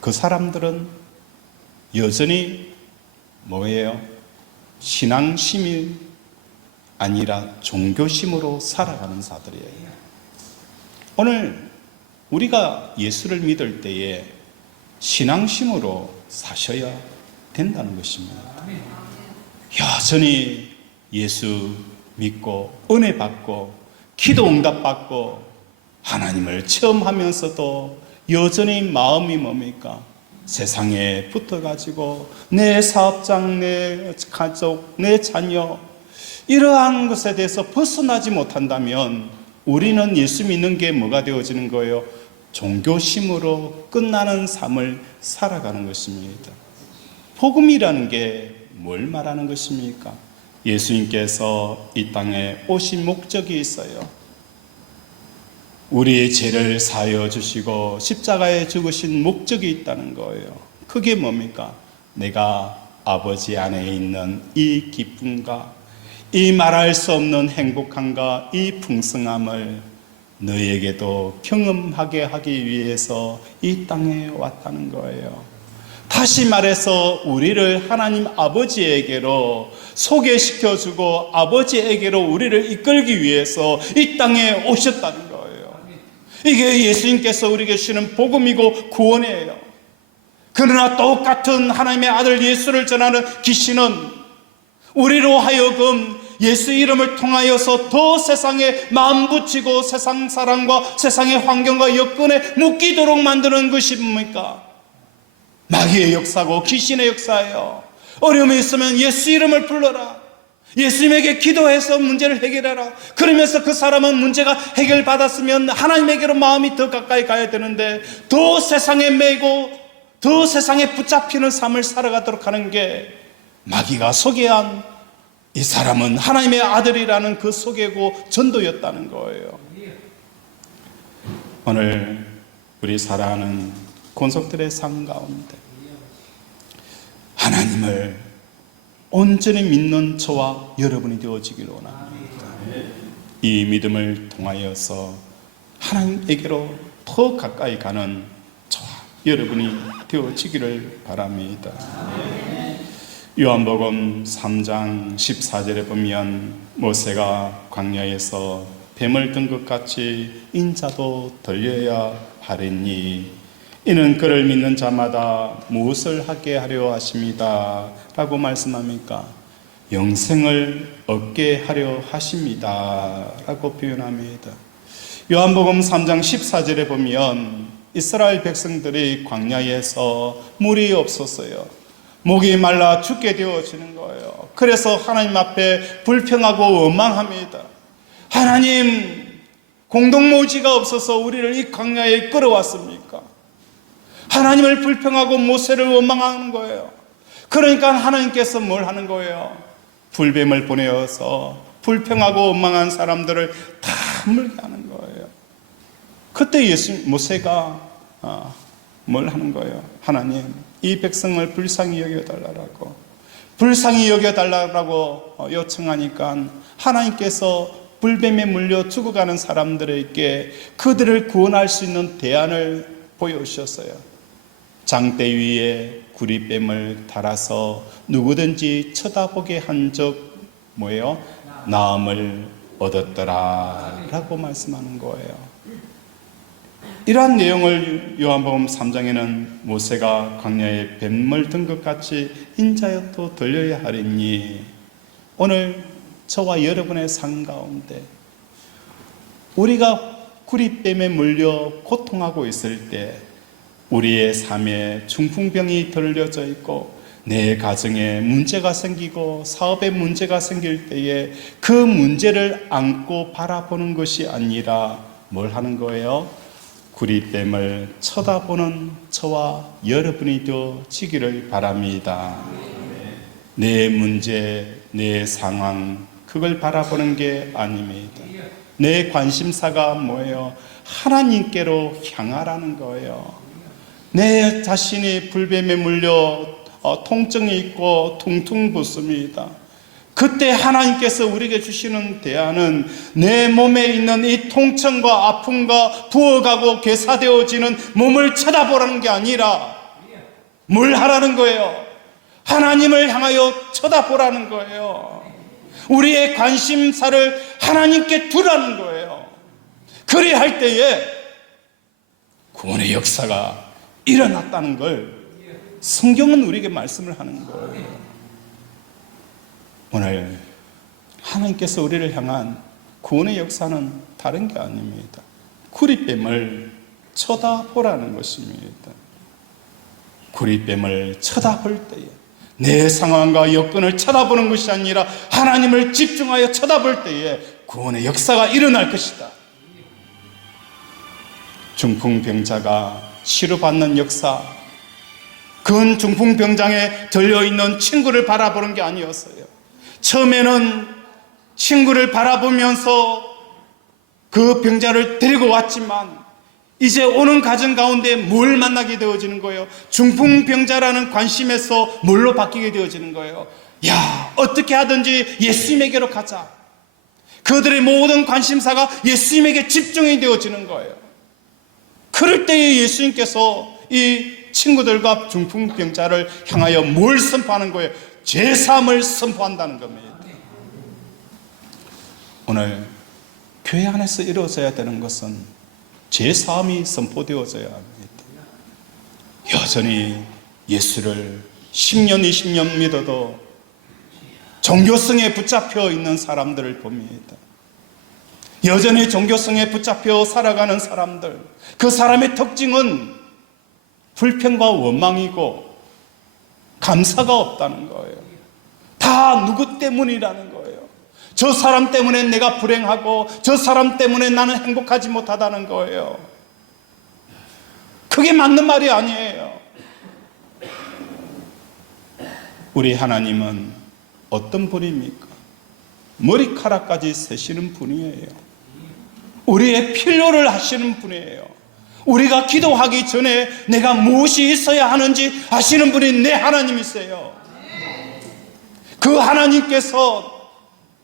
그 사람들은 여전히 뭐예요? 신앙심이 아니라 종교심으로 살아가는 자들이에요. 오늘 우리가 예수를 믿을 때에 신앙심으로 사셔야 된다는 것입니다. 여전히 예수 믿고 은혜 받고 기도 응답 받고 하나님을 체험하면서도 여전히 마음이 뭡니까? 세상에 붙어가지고 내 사업장, 내 가족, 내 자녀 이러한 것에 대해서 벗어나지 못한다면 우리는 예수 믿는 게 뭐가 되어지는 거예요? 종교심으로 끝나는 삶을 살아가는 것입니다. 복음이라는 게 뭘 말하는 것입니까? 예수님께서 이 땅에 오신 목적이 있어요. 우리의 죄를 사하여 주시고 십자가에 죽으신 목적이 있다는 거예요. 그게 뭡니까? 내가 아버지 안에 있는 이 기쁨과 이 말할 수 없는 행복함과 이 풍성함을 너에게도 경험하게 하기 위해서 이 땅에 왔다는 거예요. 다시 말해서 우리를 하나님 아버지에게로 소개시켜주고 아버지에게로 우리를 이끌기 위해서 이 땅에 오셨다는 거예요. 이게 예수님께서 우리에게 주시는 복음이고 구원이에요. 그러나 똑같은 하나님의 아들 예수를 전하는 귀신은 우리로 하여금 예수 이름을 통하여서 더 세상에 마음 붙이고 세상 사랑과 세상의 환경과 여건에 묶이도록 만드는 것이 뭡니까? 마귀의 역사고 귀신의 역사예요. 어려움이 있으면 예수 이름을 불러라. 예수님에게 기도해서 문제를 해결해라. 그러면서 그 사람은 문제가 해결받았으면 하나님에게로 마음이 더 가까이 가야 되는데 더 세상에 매이고 더 세상에 붙잡히는 삶을 살아가도록 하는 게 마귀가 소개한 이 사람은 하나님의 아들이라는 그 소개고 전도였다는 거예요. 오늘 우리 사랑하는 권속들의 삶 가운데 하나님을 온전히 믿는 저와 여러분이 되어지기를 원합니다. 이 믿음을 통하여서 하나님에게로 더 가까이 가는 저와 여러분이 되어지기를 바랍니다. 요한복음 3장 14절에 보면 모세가 광야에서 뱀을 든 것 같이 인자도 들려야 하리니 이는 그를 믿는 자마다 무엇을 하게 하려 하십니다 라고 말씀합니까? 영생을 얻게 하려 하십니다 라고 표현합니다. 요한복음 3장 14절에 보면 이스라엘 백성들이 광야에서 물이 없었어요. 목이 말라 죽게 되어지는 거예요. 그래서 하나님 앞에 불평하고 원망합니다. 하나님, 공동모지가 없어서 우리를 이 광야에 끌어왔습니까? 하나님을 불평하고 모세를 원망하는 거예요. 그러니까 하나님께서 뭘 하는 거예요? 불뱀을 보내어서 불평하고 원망한 사람들을 다 물게 하는 거예요. 그때 모세가 뭘 하는 거예요? 하나님, 이 백성을 불쌍히 여겨달라고 요청하니까 하나님께서 불뱀에 물려 죽어가는 사람들에게 그들을 구원할 수 있는 대안을 보여주셨어요. 장대 위에 구리뱀을 달아서 누구든지 쳐다보게 한 적 뭐예요? 나음을 얻었더라 라고 말씀하는 거예요. 이러한 내용을 요한복음 3장에는 모세가 광야에 뱀을 든 것 같이 인자여도 들려야 하리니 오늘 저와 여러분의 삶 가운데 우리가 구리뱀에 물려 고통하고 있을 때 우리의 삶에 중풍병이 들려져 있고 내 가정에 문제가 생기고 사업에 문제가 생길 때에 그 문제를 안고 바라보는 것이 아니라 뭘 하는 거예요? 구리뱀을 쳐다보는 저와 여러분이 되어지기를 바랍니다. 내 문제, 내 상황 그걸 바라보는 게 아닙니다. 내 관심사가 뭐예요? 하나님께로 향하라는 거예요. 내 자신이 불뱀에 물려 통증이 있고 퉁퉁 붓습니다. 그때 하나님께서 우리에게 주시는 대안은 내 몸에 있는 이 통증과 아픔과 부어가고 괴사되어지는 몸을 쳐다보라는 게 아니라 뭘 하라는 거예요? 하나님을 향하여 쳐다보라는 거예요. 우리의 관심사를 하나님께 두라는 거예요. 그래야 할 때에 구원의 역사가 일어났다는 걸 성경은 우리에게 말씀을 하는 거예요. 오늘 하나님께서 우리를 향한 구원의 역사는 다른 게 아닙니다. 구리뱀을 쳐다보라는 것입니다. 구리뱀을 쳐다볼 때에 내 상황과 여건을 쳐다보는 것이 아니라 하나님을 집중하여 쳐다볼 때에 구원의 역사가 일어날 것이다. 중풍병자가 치료받는 역사, 그건 중풍병장에 들려있는 친구를 바라보는 게 아니었어요. 처음에는 친구를 바라보면서 그 병자를 데리고 왔지만 이제 오는 과정 가운데 뭘 만나게 되어지는 거예요? 중풍병자라는 관심에서 뭘로 바뀌게 되어지는 거예요? 야, 어떻게 하든지 예수님에게로 가자. 그들의 모든 관심사가 예수님에게 집중이 되어지는 거예요. 그럴 때에 예수님께서 이 친구들과 중풍병자를 향하여 뭘 선포하는 거예요? 죄사함을 선포한다는 겁니다. 오늘 교회 안에서 이루어져야 되는 것은 죄사함이 선포되어져야 합니다. 여전히 예수를 10년, 20년 믿어도 종교성에 붙잡혀 있는 사람들을 봅니다. 여전히 종교성에 붙잡혀 살아가는 사람들, 그 사람의 특징은 불평과 원망이고 감사가 없다는 거예요. 다 누구 때문이라는 거예요. 저 사람 때문에 내가 불행하고 저 사람 때문에 나는 행복하지 못하다는 거예요. 그게 맞는 말이 아니에요. 우리 하나님은 어떤 분입니까? 머리카락까지 세시는 분이에요. 우리의 필요를 하시는 분이에요. 우리가 기도하기 전에 내가 무엇이 있어야 하는지 아시는 분이 내 하나님이세요. 그 하나님께서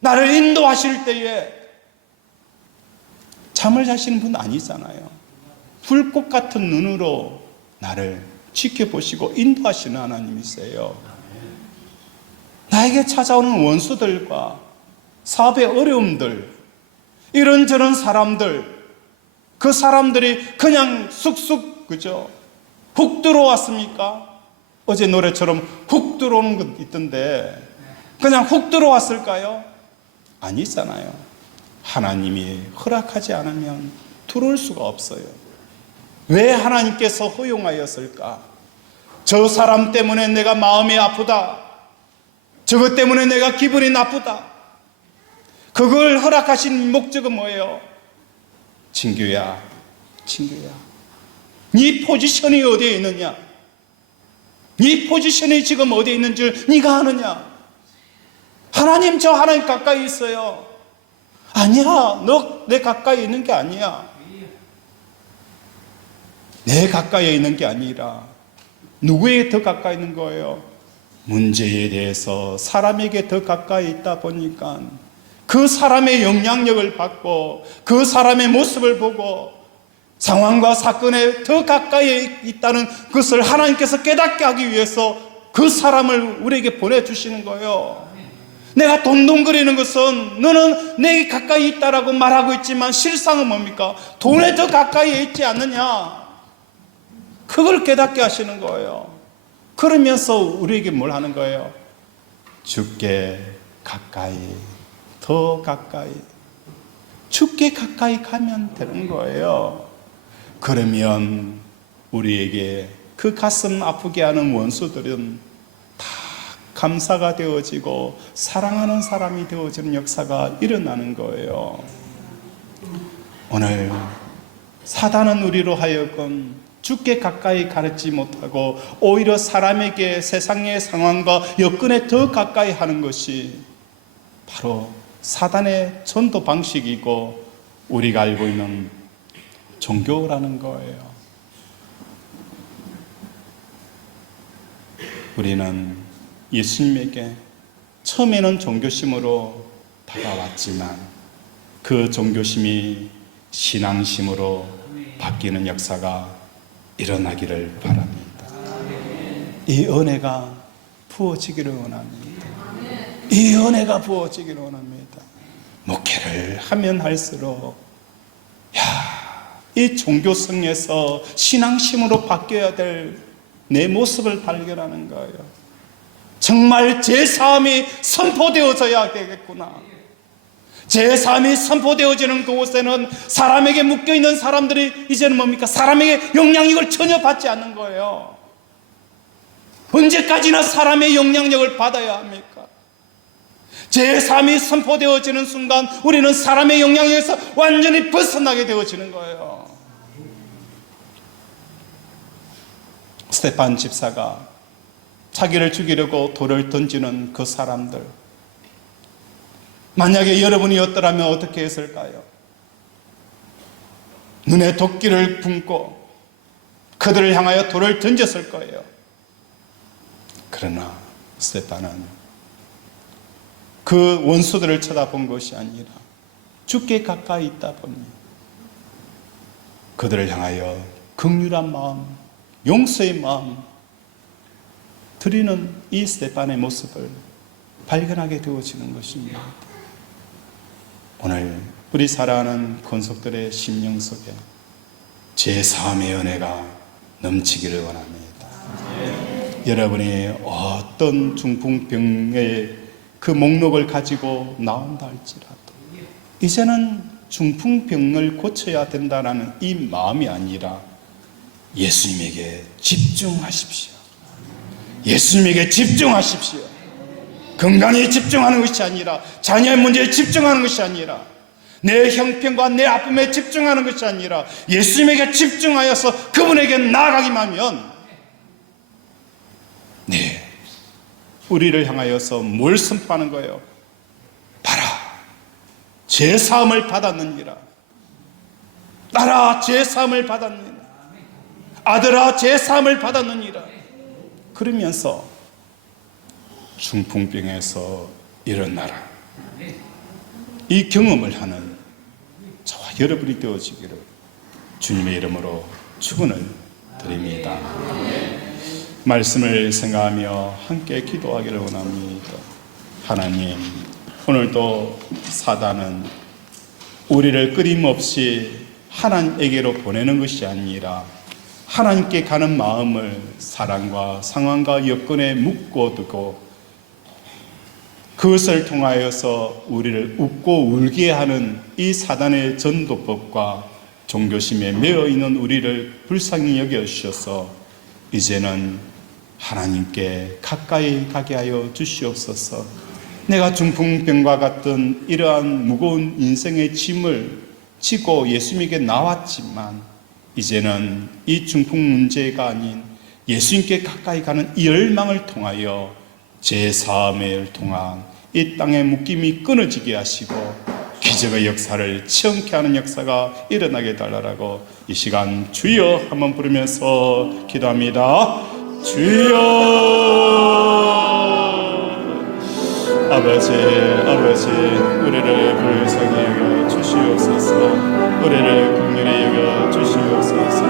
나를 인도하실 때에 잠을 자시는 분 아니잖아요. 불꽃 같은 눈으로 나를 지켜보시고 인도하시는 하나님이세요. 나에게 찾아오는 원수들과 사업의 어려움들, 이런저런 사람들, 그 사람들이 그냥 쑥쑥, 그죠? 훅 들어왔습니까? 어제 노래처럼 훅 들어오는 것 있던데 그냥 훅 들어왔을까요? 아니잖아요. 하나님이 허락하지 않으면 들어올 수가 없어요. 왜 하나님께서 허용하였을까? 저 사람 때문에 내가 마음이 아프다. 저것 때문에 내가 기분이 나쁘다. 그걸 허락하신 목적은 뭐예요? 친구야, 네 포지션이 어디에 있느냐? 네 포지션이 지금 어디에 있는 줄 네가 아느냐? 하나님, 저 하나님 가까이 있어요. 아니야, 너 내 가까이 있는 게 아니야. 내 가까이 있는 게 아니라 누구에게 더 가까이 있는 거예요? 문제에 대해서 사람에게 더 가까이 있다 보니까 그 사람의 영향력을 받고 그 사람의 모습을 보고 상황과 사건에 더 가까이 있다는 것을 하나님께서 깨닫게 하기 위해서 그 사람을 우리에게 보내주시는 거예요. 내가 돈동거리는 것은 너는 내게 가까이 있다라고 말하고 있지만 실상은 뭡니까? 돈에 더 가까이 있지 않느냐? 그걸 깨닫게 하시는 거예요. 그러면서 우리에게 뭘 하는 거예요? 주께 가까이, 더 가까이, 주께 가까이 가면 되는 거예요. 그러면 우리에게 그 가슴 아프게 하는 원수들은 다 감사가 되어지고 사랑하는 사람이 되어지는 역사가 일어나는 거예요. 오늘 사단은 우리로 하여금 주께 가까이 가지 못하고 오히려 사람에게 세상의 상황과 여건에 더 가까이 하는 것이 바로 사단의 전도 방식이고 우리가 알고 있는 종교라는 거예요. 우리는 예수님에게 처음에는 종교심으로 다가왔지만 그 종교심이 신앙심으로 바뀌는 역사가 일어나기를 바랍니다. 이 은혜가 부어지기를 원합니다. 이 은혜가 부어지기를 원합니다. 목회를 하면 할수록 이 종교성에서 신앙심으로 바뀌어야 될 내 모습을 발견하는 거예요. 정말 제사함이 선포되어져야 되겠구나. 제사함이 선포되어지는 그곳에는 사람에게 묶여있는 사람들이 이제는 뭡니까? 사람에게 영향력을 전혀 받지 않는 거예요. 언제까지나 사람의 영향력을 받아야 합니까? 제사함이 선포되어지는 순간 우리는 사람의 영향력에서 완전히 벗어나게 되어지는 거예요. 스테판 집사가 자기를 죽이려고 돌을 던지는 그 사람들, 만약에 여러분이었더라면 어떻게 했을까요? 눈에 도끼를 품고 그들을 향하여 돌을 던졌을 거예요. 그러나 스테판은 그 원수들을 쳐다본 것이 아니라 죽게 가까이 있다 보니 그들을 향하여 긍휼한 마음, 용서의 마음 드리는 이 스데반의 모습을 발견하게 되어지는 것입니다. 오늘 우리 사랑하는 권속들의 심령 속에 제3의 은혜가 넘치기를 원합니다. 여러분이 어떤 중풍병의 그 목록을 가지고 나온다 할지라도 이제는 중풍병을 고쳐야 된다는 이 마음이 아니라 예수님에게 집중하십시오. 예수님에게 집중하십시오. 건강에 집중하는 것이 아니라, 자녀의 문제에 집중하는 것이 아니라, 내 형편과 내 아픔에 집중하는 것이 아니라 예수님에게 집중하여서 그분에게 나아가기만 하면, 네, 우리를 향하여서 뭘 선포하는 거예요? 봐라, 죄사함을 받았느니라. 딸아, 죄사함을 받았느니라. 아들아, 죄사함을 받았느니라. 그러면서 중풍병에서 일어나라, 이 경험을 하는 저와 여러분이 되어지기를 주님의 이름으로 축원을 드립니다. 말씀을 생각하며 함께 기도하기를 원합니다. 하나님, 오늘도 사단은 우리를 끊임없이 하나님에게로 보내는 것이 아니라 하나님께 가는 마음을 사랑과 상황과 여건에 묶어두고 그것을 통하여서 우리를 웃고 울게 하는 이 사단의 전도법과 종교심에 매여 있는 우리를 불쌍히 여겨주셔서 이제는 하나님께 가까이 가게 하여 주시옵소서. 내가 중풍병과 같은 이러한 무거운 인생의 짐을 지고 예수님에게 나왔지만 이제는 이 중풍 문제가 아닌 예수님께 가까이 가는 이 열망을 통하여 제사함을 통한 이 땅의 묶임이 끊어지게 하시고 기적의 역사를 체험케 하는 역사가 일어나게 달라고 이 시간 주여 한번 부르면서 기도합니다. 주여. 아버지, 아버지, 우리를 불쌍히 여겨 주시옵소서. 우리를 긍휼히 여겨 주시옵소서.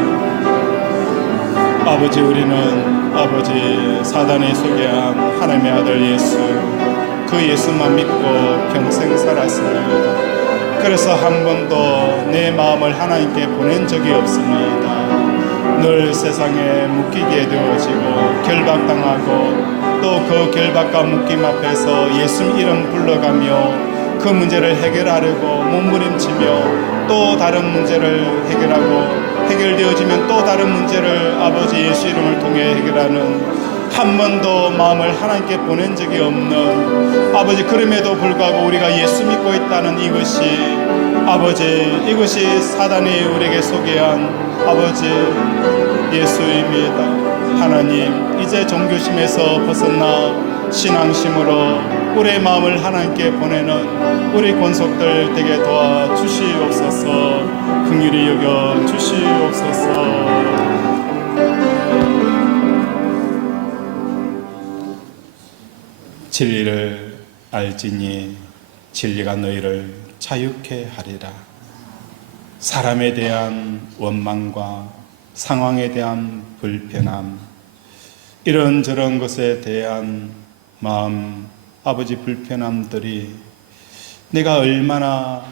아버지, 우리는 아버지 사단이 소개한 하나님의 아들 예수, 그 예수만 믿고 평생 살았습니다. 그래서 한 번도 내 마음을 하나님께 보낸 적이 없습니다. 늘 세상에 묶이게 되어지고 결박당하고 또 그 결박과 묶임 앞에서 예수님 이름 불러가며 그 문제를 해결하려고 몸부림치며 또 다른 문제를 해결하고 해결되어지면 또 다른 문제를 아버지 예수 이름을 통해 해결하는, 한 번도 마음을 하나님께 보낸 적이 없는 아버지, 그럼에도 불구하고 우리가 예수 믿고 있다는 이것이 아버지, 이것이 사단이 우리에게 소개한 아버지 예수입니다. 하나님, 이제 종교심에서 벗어나 신앙심으로 우리의 마음을 하나님께 보내는 우리 권속들 되게 도와주시옵소서. 긍휼히 여겨 주시옵소서. 진리를 알지니 진리가 너희를 자유케 하리라. 사람에 대한 원망과 상황에 대한 불편함, 이런저런 것에 대한 마음, 아버지 불편함들이 내가 얼마나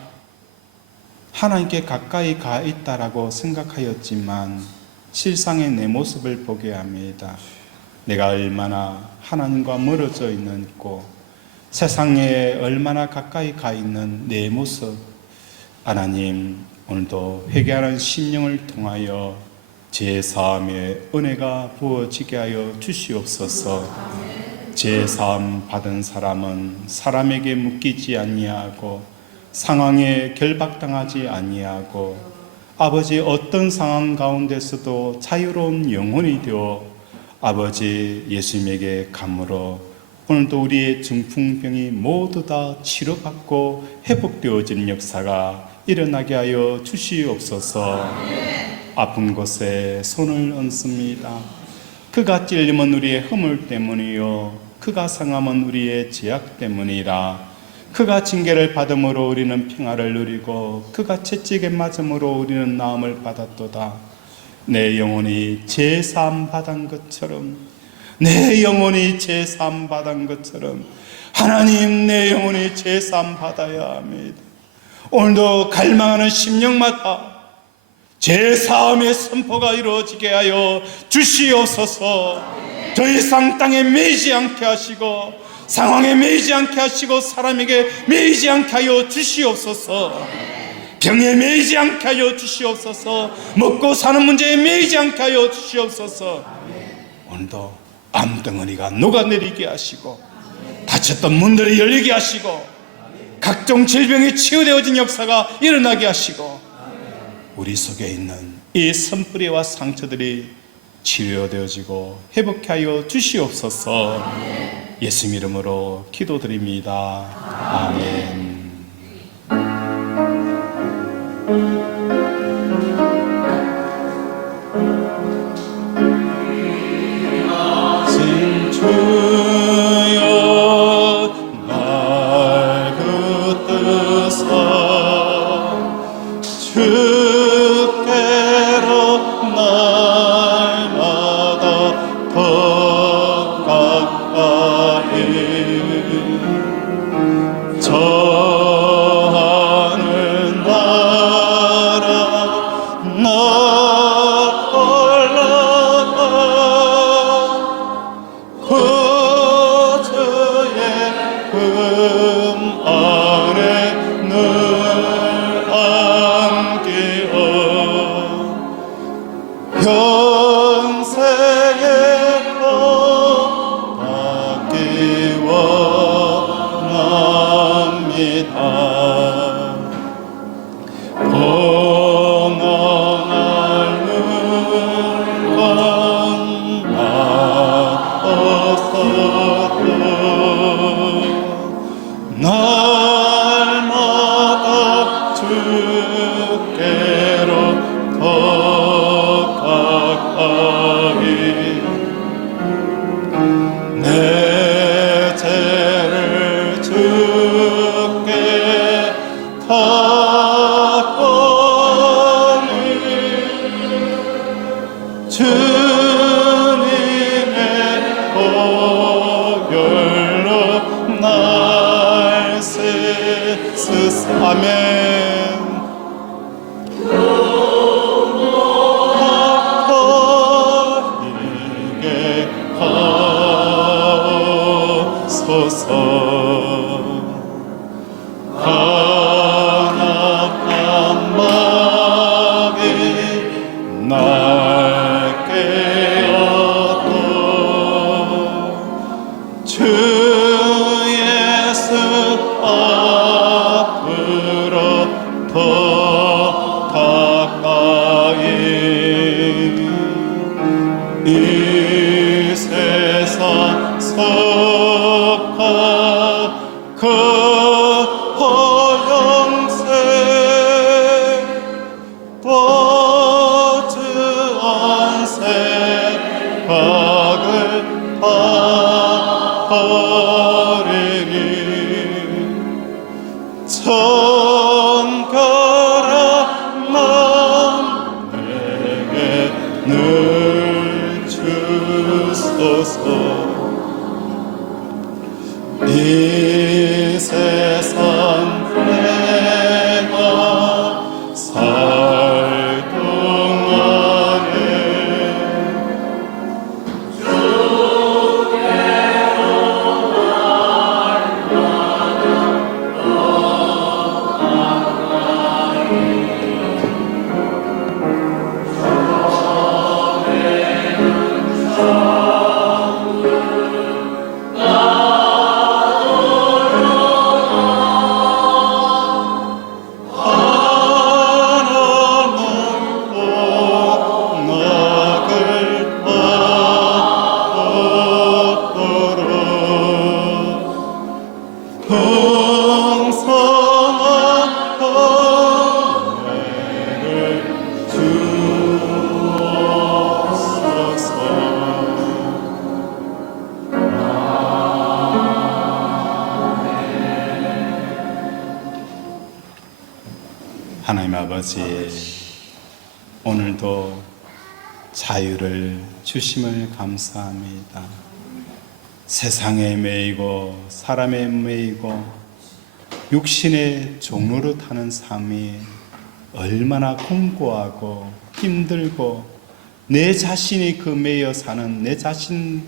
하나님께 가까이 가 있다라고 생각하였지만 실상의 내 모습을 보게 합니다. 내가 얼마나 하나님과 멀어져 있는고 세상에 얼마나 가까이 가 있는 내 모습, 하나님 오늘도 회개하는 심령을 통하여 제사함의 은혜가 부어지게 하여 주시옵소서. 제사함 받은 사람은 사람에게 묶이지 아니하고 상황에 결박당하지 아니하고 아버지 어떤 상황 가운데서도 자유로운 영혼이 되어 아버지 예수님에게 감으로 오늘도 우리의 중풍병이 모두 다 치료받고 회복되어지는 역사가 일어나게 하여 주시옵소서. 아픈 곳에 손을 얹습니다. 그가 찔림은 우리의 허물 때문이요 그가 상함은 우리의 죄악 때문이라. 그가 징계를 받음으로 우리는 평화를 누리고 그가 채찍에 맞음으로 우리는 나음을 받았도다. 내 영혼이 제사함 받은 것처럼, 내 영혼이 제사함 받은 것처럼 하나님, 내 영혼이 제사함 받아야 합니다. 오늘도 갈망하는 심령마다 제사함의 선포가 이루어지게 하여 주시옵소서. 더 이상 땅에 매이지 않게 하시고 상황에 매이지 않게 하시고 사람에게 매이지 않게 하여 주시옵소서. 병에 매이지 않게 하여 주시옵소서. 먹고 사는 문제에 매이지 않게 하여 주시옵소서. 오늘도 암덩어리가 녹아내리게 하시고 닫혔던 문들이 열리게 하시고 각종 질병이 치유되어진 역사가 일어나게 하시고 우리 속에 있는 이 선뿌리와 상처들이 치료되어지고 회복케 하여 주시옵소서. 예수님 이름으로 기도드립니다. 아멘. 주여 날 붙드사 주께로 날마다 더 가까이 저 하늘 나라 나 올라가 구주의 금 안에 늘 안기어 평생에 받기 원합니다. 봉헌할 눈 감나었어도 날마다 주께로 더 가까이 내 죄를 주께 다 주님의 보혈로 날 씻으사면 버리게 하옵소서. 가난한 마음이 날 깨어도 주 예수 앞으로 더 가까이 이 세상 속한 그 허영생 보주한 생각을 다 버리니 정결한 맘 내게 늘 주소서. 이 세상 내가 살 동안에 하나님 아버지, 오늘도 자유를 주심을 감사합니다. 세상에 매이고 사람에 매이고 육신의 종로로 타는 삶이 얼마나 공고하고 힘들고 내 자신이 그 매여 사는 내 자신,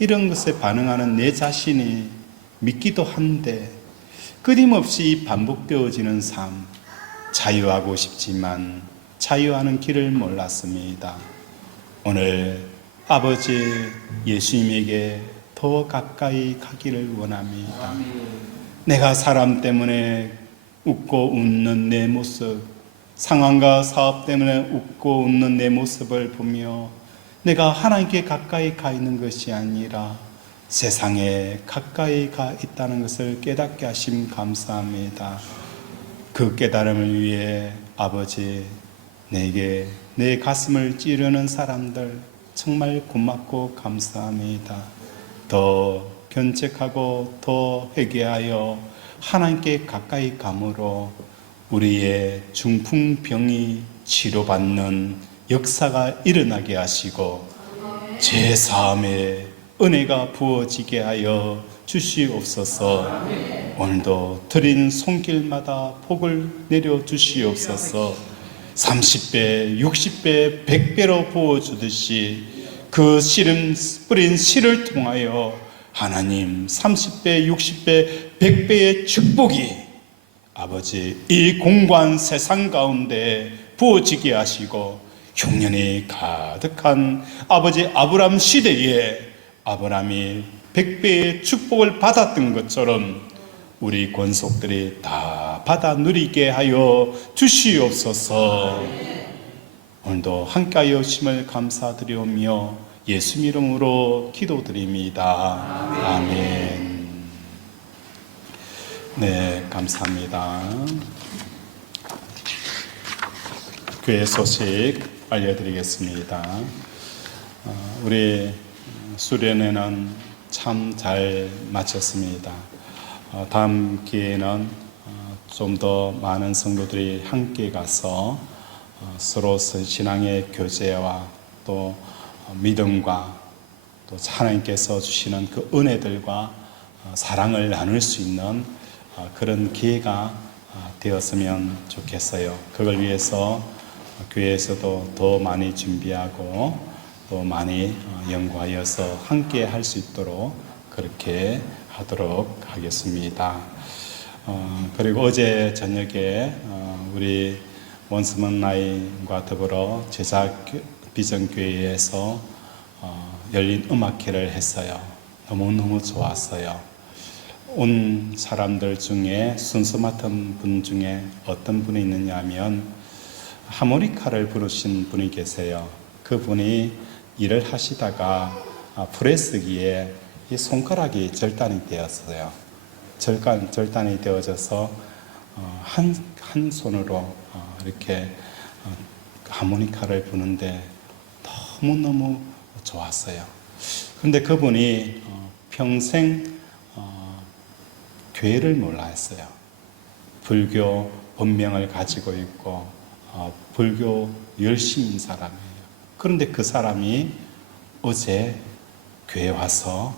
이런 것에 반응하는 내 자신이 믿기도 한데 끊임없이 반복되어지는 삶, 자유하고 싶지만 자유하는 길을 몰랐습니다. 오늘 아버지 예수님에게 더 가까이 가기를 원합니다. 내가 사람 때문에 웃고 웃는 내 모습, 상황과 사업 때문에 웃고 웃는 내 모습을 보며 내가 하나님께 가까이 가 있는 것이 아니라 세상에 가까이 가 있다는 것을 깨닫게 하심 감사합니다. 그 깨달음을 위해 아버지, 내게 내 가슴을 찌르는 사람들 정말 고맙고 감사합니다. 더 견책하고 더 회개하여 하나님께 가까이 감으로 우리의 중풍병이 치료받는 역사가 일어나게 하시고 제사함의 은혜가 부어지게 하여 주시옵소서. 오늘도 드린 손길마다 복을 내려 주시옵소서. 30배, 60배, 100배로 부어주듯이 그 씨름 뿌린 씨를 통하여 하나님 30배, 60배, 100배의 축복이 아버지 이 공고한 세상 가운데 부어지게 하시고 흉년이 가득한 아버지 아브람 시대에 아브람이 100배의 축복을 받았던 것처럼 우리 권속들이 다 받아 누리게 하여 주시옵소서. 오늘도 함께하여 주심을 감사드리오며 예수 이름으로 기도드립니다. 아멘. 네, 감사합니다. 교회 소식 알려드리겠습니다. 우리 수련회는 참 잘 마쳤습니다. 다음 기회에는 좀 더 많은 성도들이 함께 가서 서로 신앙의 교제와 또 믿음과 또 하나님께서 주시는 그 은혜들과 사랑을 나눌 수 있는 그런 기회가 되었으면 좋겠어요. 그걸 위해서 교회에서도 더 많이 준비하고 또 많이 연구하여서 함께 할 수 있도록 그렇게 하도록 하겠습니다. 그리고 어제 저녁에 우리 원스먼 라인과 더불어 제작 비전교회에서 열린 음악회를 했어요. 너무너무 좋았어요. 온 사람들 중에 순서 맡은 분 중에 어떤 분이 있느냐 하면 하모니카를 부르신 분이 계세요. 그분이 일을 하시다가 프레스기에 이 손가락이 절단이 되었어요. 절단이 되어져서 한 손으로 이렇게 하모니카를 부는데 너무너무 좋았어요. 그런데 그분이 평생 교회를 몰라 했어요. 불교 본명을 가지고 있고 불교 열심인 사람이에요. 그런데 그 사람이 어제 교회 와서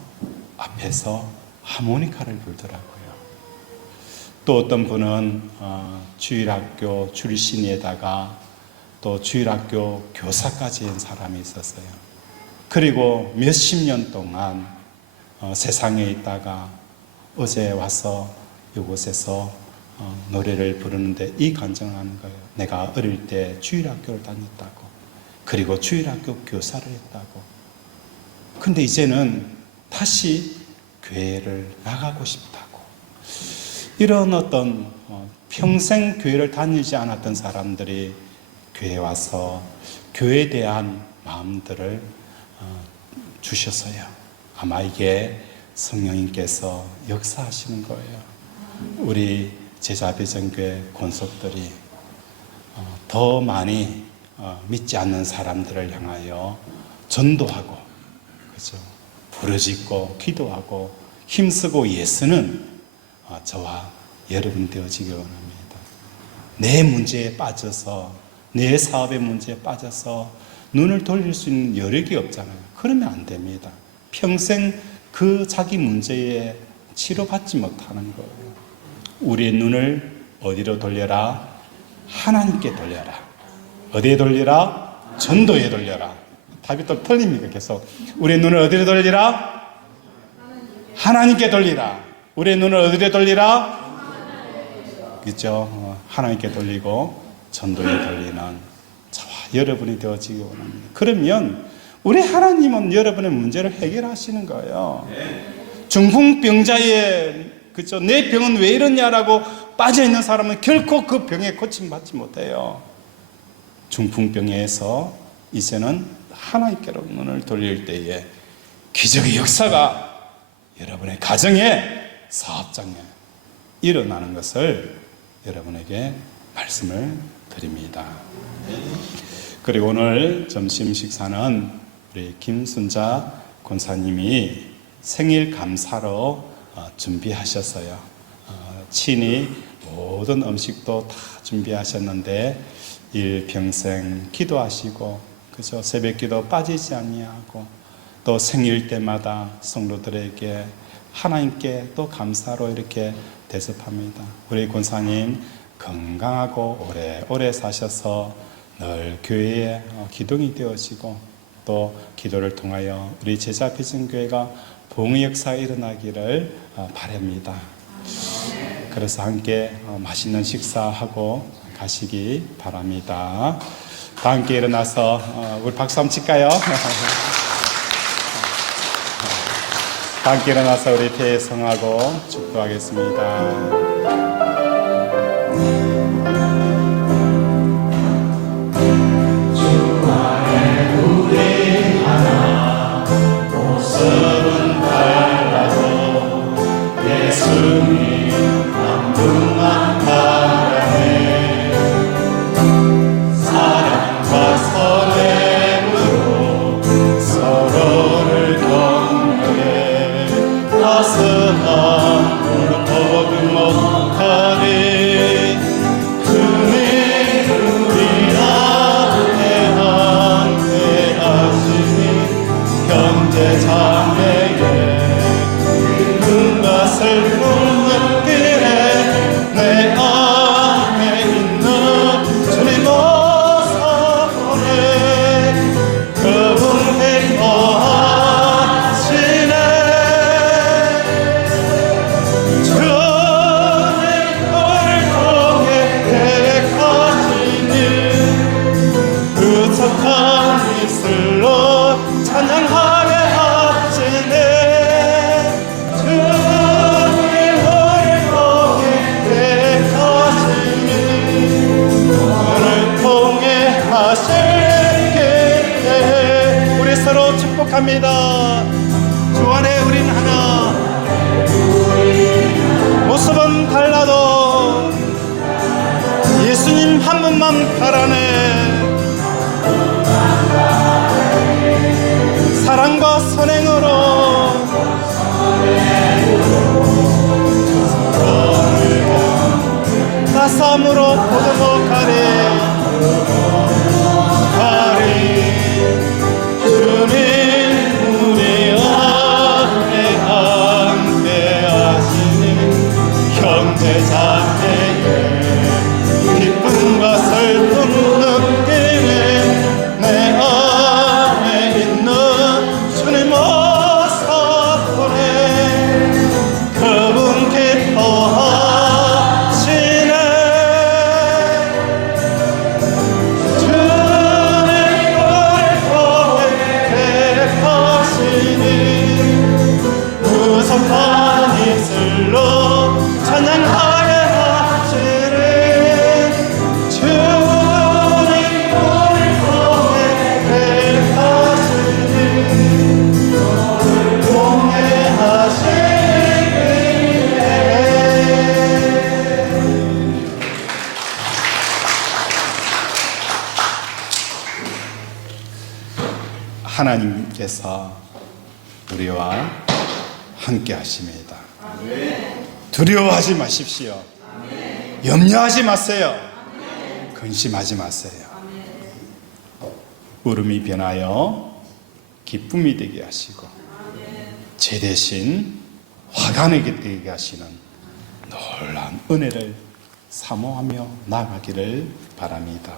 앞에서 하모니카를 불더라고요. 또 어떤 분은 주일학교 출신에다가 또 주일학교 교사까지 한 사람이 있었어요. 그리고 몇십 년 동안 세상에 있다가 어제 와서 이곳에서 노래를 부르는데 이 간증을 하는 거예요. 내가 어릴 때 주일학교를 다녔다고, 그리고 주일학교 교사를 했다고. 근데 이제는 다시 교회를 나가고 싶다고. 이런 어떤 평생 교회를 다니지 않았던 사람들이 교회에 와서 교회에 대한 마음들을 주셨어요. 아마 이게 성령님께서 역사하시는 거예요. 우리 제자비전교회 권속들이 더 많이 믿지 않는 사람들을 향하여 전도하고, 그죠? 부르짖고 기도하고 힘쓰고 예쓰는 저와 여러분 되어지기 원합니다. 내 문제에 빠져서, 내 사업의 문제에 빠져서 눈을 돌릴 수 있는 여력이 없잖아요. 그러면 안 됩니다. 평생 그 자기 문제에 치료받지 못하는 거예요. 우리의 눈을 어디로 돌려라? 하나님께 돌려라. 어디에 돌리라? 전도에 돌려라. 답이 또 틀립니까? 계속. 우리의 눈을 어디로 돌리라? 하나님께 돌리라. 우리의 눈을 어디로 돌리라? 그렇죠? 하나님께 돌리고 전도에 돌리는 저와 여러분이 되어지기 원합니다. 그러면 우리 하나님은 여러분의 문제를 해결하시는 거예요. 중풍병자의, 그렇죠? 내 병은 왜 이러냐라고 빠져있는 사람은 결코 그 병에 고침받지 못해요. 중풍병에서 이제는 하나님께로 눈을 돌릴 때에 기적의 역사가 여러분의 가정에, 사업장에 일어나는 것을 여러분에게 말씀을 드립니다. 그리고 오늘 점심 식사는 우리 김순자 권사님이 생일 감사로 준비하셨어요. 친히 모든 음식도 다 준비하셨는데 일평생 기도하시고, 그죠? 새벽기도 빠지지 아니하고, 또 생일 때마다 성도들에게 하나님께 또 감사로 이렇게 대접합니다. 우리 권사님 건강하고 오래오래 사셔서 늘 교회의 기둥이 되어지고, 또 기도를 통하여 우리 제자비전교회가 봉의 역사가 일어나기를 바랍니다. 그래서 함께 맛있는 식사하고 가시기 바랍니다. 다 함께 일어나서 우리 박수 한번 칠까요? 다 함께 일어나서 우리 대성하고 축도하겠습니다. 축복합니다. 주 안에 우린 하나, 모습은 달라도 예수님 한 분만 바라네. 사랑과 선행으로 따스함으로 보듬어가리. 하나님께서 우리와 함께 하십니다. 두려워하지 마십시오. 염려하지 마세요. 근심하지 마세요. 울음이 변하여 기쁨이 되게 하시고 제 대신 화가 나게 되게 하시는 놀라운 은혜를 사모하며 나아가기를 바랍니다.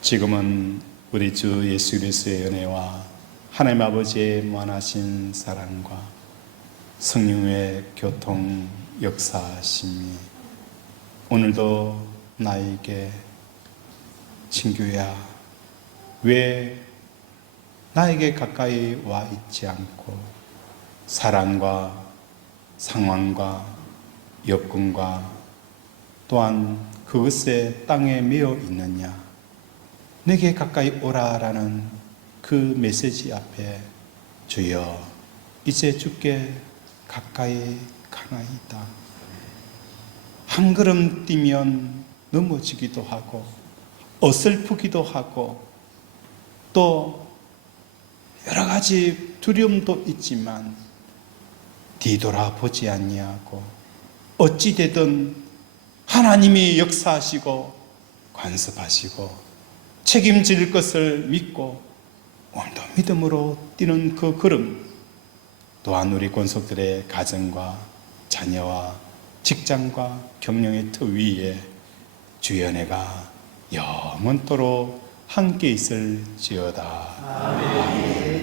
지금은 우리 주 예수 그리스도의 은혜와 하나님 아버지의 무한하신 사랑과 성령의 교통 역사하심이 오늘도 나에게 친구야 왜 나에게 가까이 와 있지 않고 사랑과 상황과 여건과 또한 그것에 땅에 매여 있느냐 내게 가까이 오라라는 그 메시지 앞에 주여 이제 주께 가까이 가나이다. 한 걸음 뛰면 넘어지기도 하고 어설프기도 하고 또 여러 가지 두려움도 있지만 뒤돌아보지 아니하고 어찌되든 하나님이 역사하시고 관섭하시고 책임질 것을 믿고 오늘도 믿음으로 뛰는 그 걸음 또한 우리 권속들의 가정과 자녀와 직장과 경영의 터 위에 주의 은혜가 영원토록 함께 있을지어다. 아멘.